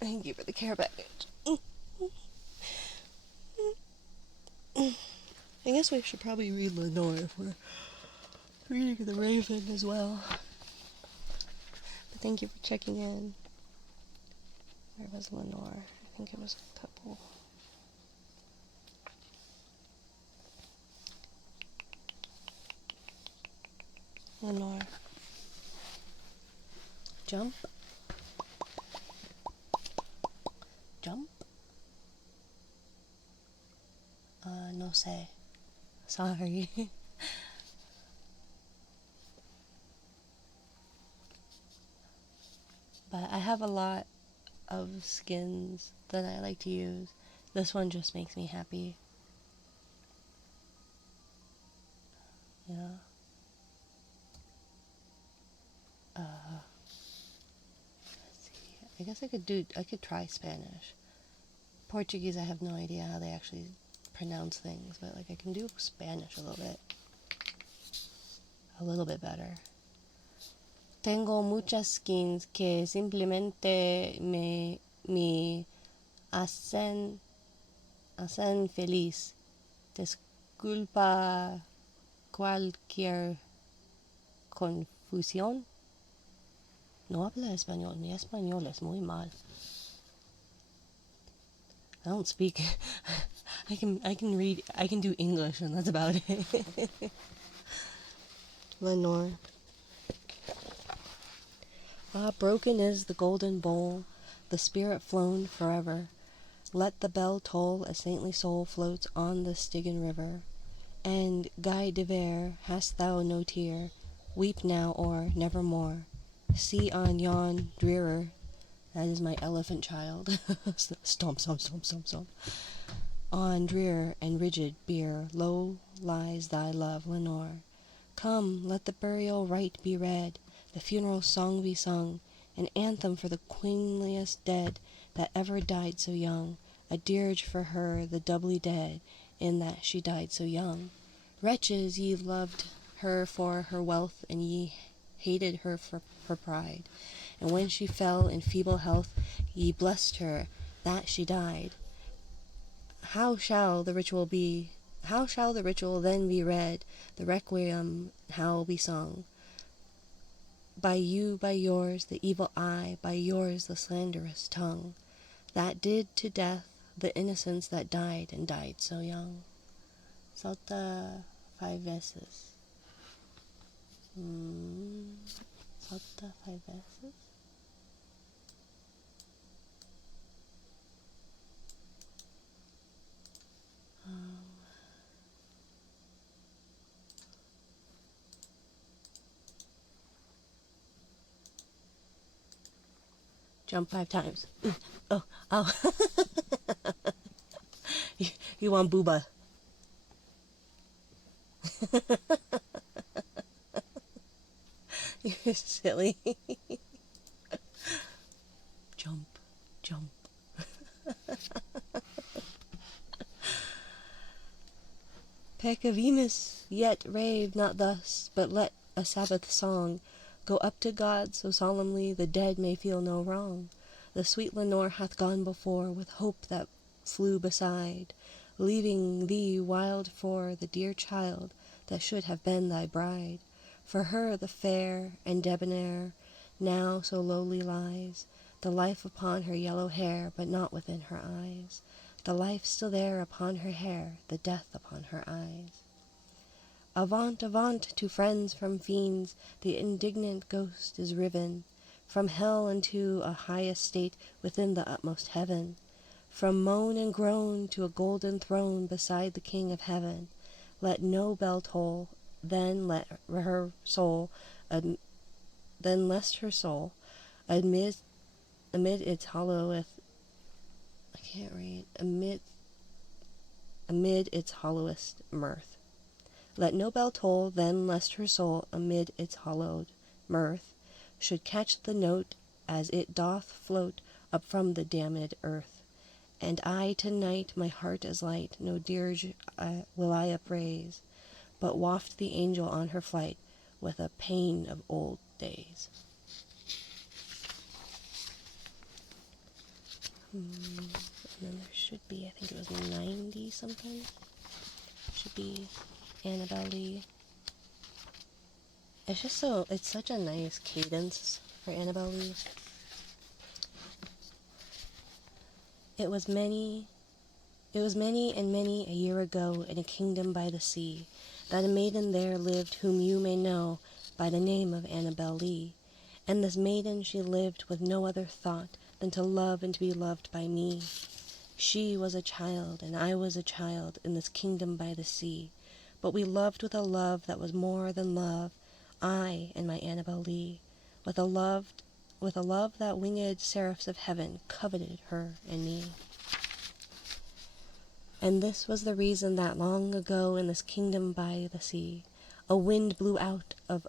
thank you for the care package. I guess we should probably read Lenore if we're reading The Raven as well. But thank you for checking in. Where was Lenore? I think it was a couple. Lenore. Jump. Jump. No sé. Sorry. But I have a lot of skins that I like to use. This one just makes me happy. Yeah. Let's see. I guess I could try Spanish. Portuguese, I have no idea how they actually pronounce things, but like I can do Spanish a little bit better. Tengo muchas skins que simplemente me hacen feliz. Disculpa cualquier confusión. No habla español. Mi español es muy mal. I don't speak. I can read. I can do English, and that's about it. Lenore. Ah, broken is the golden bowl, the spirit flown forever. Let the bell toll, a saintly soul floats on the Stygian river. And, Guy de Vere, hast thou no tear? Weep now or nevermore. See on yon drearer, that is my elephant child. Stomp, stomp, stomp, stomp, stomp. On drear and rigid bier, low lies thy love, Lenore. Come, let the burial rite be read, the funeral song be sung, an anthem for the queenliest dead that ever died so young, a dirge for her, the doubly dead, in that she died so young. Wretches, ye loved her for her wealth, and ye hated her for her pride, and when she fell in feeble health, ye blessed her that she died. How shall the ritual be? How shall the ritual then be read, the requiem how be sung? By you, by yours, the evil eye, by yours, the slanderous tongue, that did to death the innocence that died and died so young. Salta 5 veces. Salta 5 veces. Jump 5 times. Oh, oh. you want booba. You're silly. Jump, jump. Peccavimus, yet rave not thus, but let a Sabbath song go up to God so solemnly the dead may feel no wrong. The sweet Lenore hath gone before with hope that flew beside, leaving thee wild for the dear child that should have been thy bride. For her the fair and debonair now so lowly lies, the life upon her yellow hair, but not within her eyes. The life still there upon her hair, the death upon her eyes. Avaunt, avaunt to friends from fiends, the indignant ghost is riven from hell unto a high estate within the utmost heaven. From moan and groan to a golden throne beside the King of heaven. Let no bell toll, then let her soul, then lest her soul, amid its hollowest, I can't read, amid its hollowest mirth. Let no bell toll, then, lest her soul, amid its hollowed mirth, should catch the note as it doth float up from the damned earth. And I to-night, my heart is light, no dirge will I upraise, but waft the angel on her flight with a pain of old days. And then there should be, I think it was 90 something. Should be Annabelle Lee. It's just so, it's such a nice cadence for Annabelle Lee. It was many and many a year ago in a kingdom by the sea, that a maiden there lived whom you may know by the name of Annabelle Lee. And this maiden she lived with no other thought than to love and to be loved by me. She was a child, and I was a child in this kingdom by the sea, but we loved with a love that was more than love, I and my Annabelle Lee, with a love that winged seraphs of heaven coveted her and me. And this was the reason that long ago in this kingdom by the sea, a wind blew out of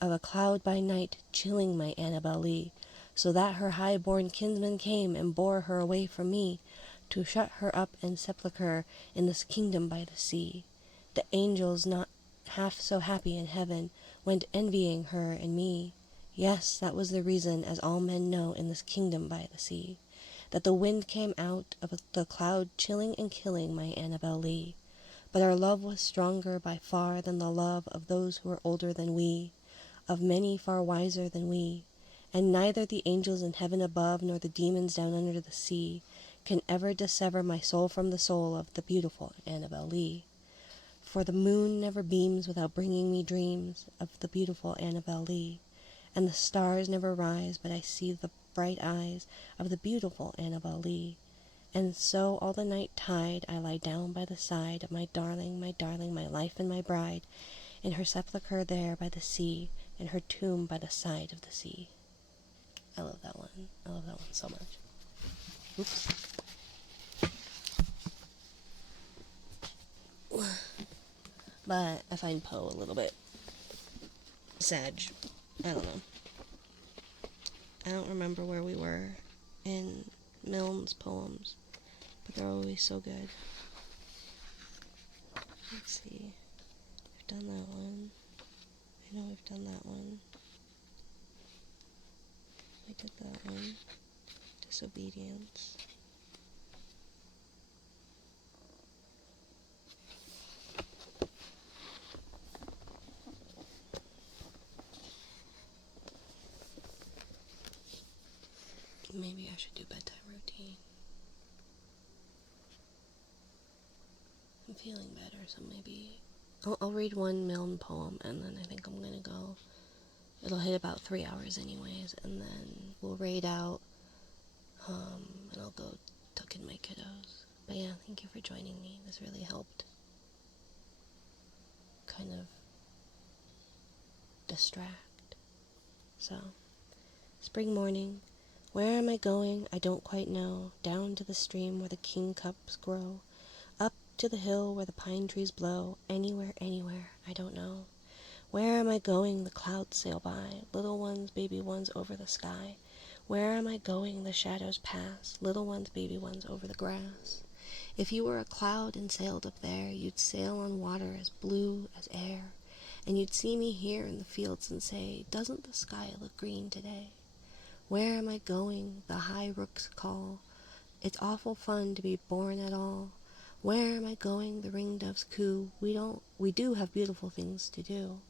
a cloud by night, chilling my Annabelle Lee, so that her high-born kinsman came and bore her away from me, to shut her up in sepulchre in this kingdom by the sea. The angels, not half so happy in heaven, went envying her and me. Yes, that was the reason, as all men know in this kingdom by the sea, that the wind came out of the cloud, chilling and killing my Annabelle Lee. But our love was stronger by far than the love of those who were older than we, of many far wiser than we, and neither the angels in heaven above nor the demons down under the sea can ever dissever my soul from the soul of the beautiful Annabelle Lee. For the moon never beams without bringing me dreams of the beautiful Annabel Lee. And the stars never rise but I see the bright eyes of the beautiful Annabel Lee. And so all the night tide I lie down by the side of my darling, my life and my bride, in her sepulchre there by the sea, in her tomb by the side of the sea. I love that one. I love that one so much. Oops. But I find Poe a little bit sad. I don't know. I don't remember where we were in Milne's poems, but they're always so good. Let's see. We've done that one. I know we've done that one. I did that one. Disobedience. Maybe I should do bedtime routine. I'm feeling better, so maybe I'll read one Milne poem, and then I think I'm gonna go. It'll hit about 3 hours anyways, and then we'll raid out, and I'll go tuck in my kiddos. But yeah, thank you for joining me. This really helped kind of distract. So, spring morning. Where am I going? I don't quite know. Down to the stream where the kingcups grow. Up to the hill where the pine trees blow. Anywhere, anywhere, I don't know. Where am I going? The clouds sail by. Little ones, baby ones over the sky. Where am I going? The shadows pass. Little ones, baby ones over the grass. If you were a cloud and sailed up there, you'd sail on water as blue as air. And you'd see me here in the fields and say, doesn't the sky look green today? Where am I going? The high rooks call. It's awful fun to be born at all. Where am I going? The ringdoves coo. We do have beautiful things to do.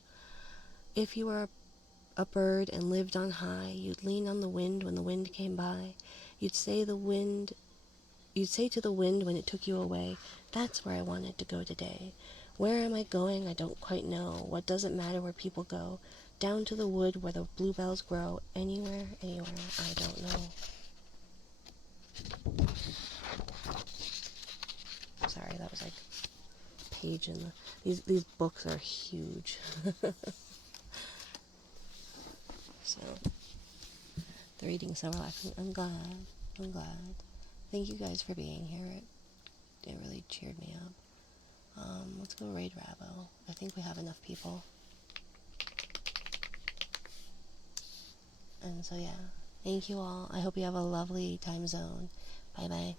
If you were a bird and lived on high, you'd lean on the wind when the wind came by. You'd say to the wind when it took you away, that's where I wanted to go today. Where am I going? I don't quite know. What does it matter where people go? Down to the wood where the bluebells grow. Anywhere, anywhere, I don't know. Sorry, that was like a page in the... These books are huge. So, the reading's so relaxing. I'm glad. Thank you guys for being here. It really cheered me up. Let's go raid Rabo. I think we have enough people. And so yeah, thank you all. I hope you have a lovely time zone. Bye bye.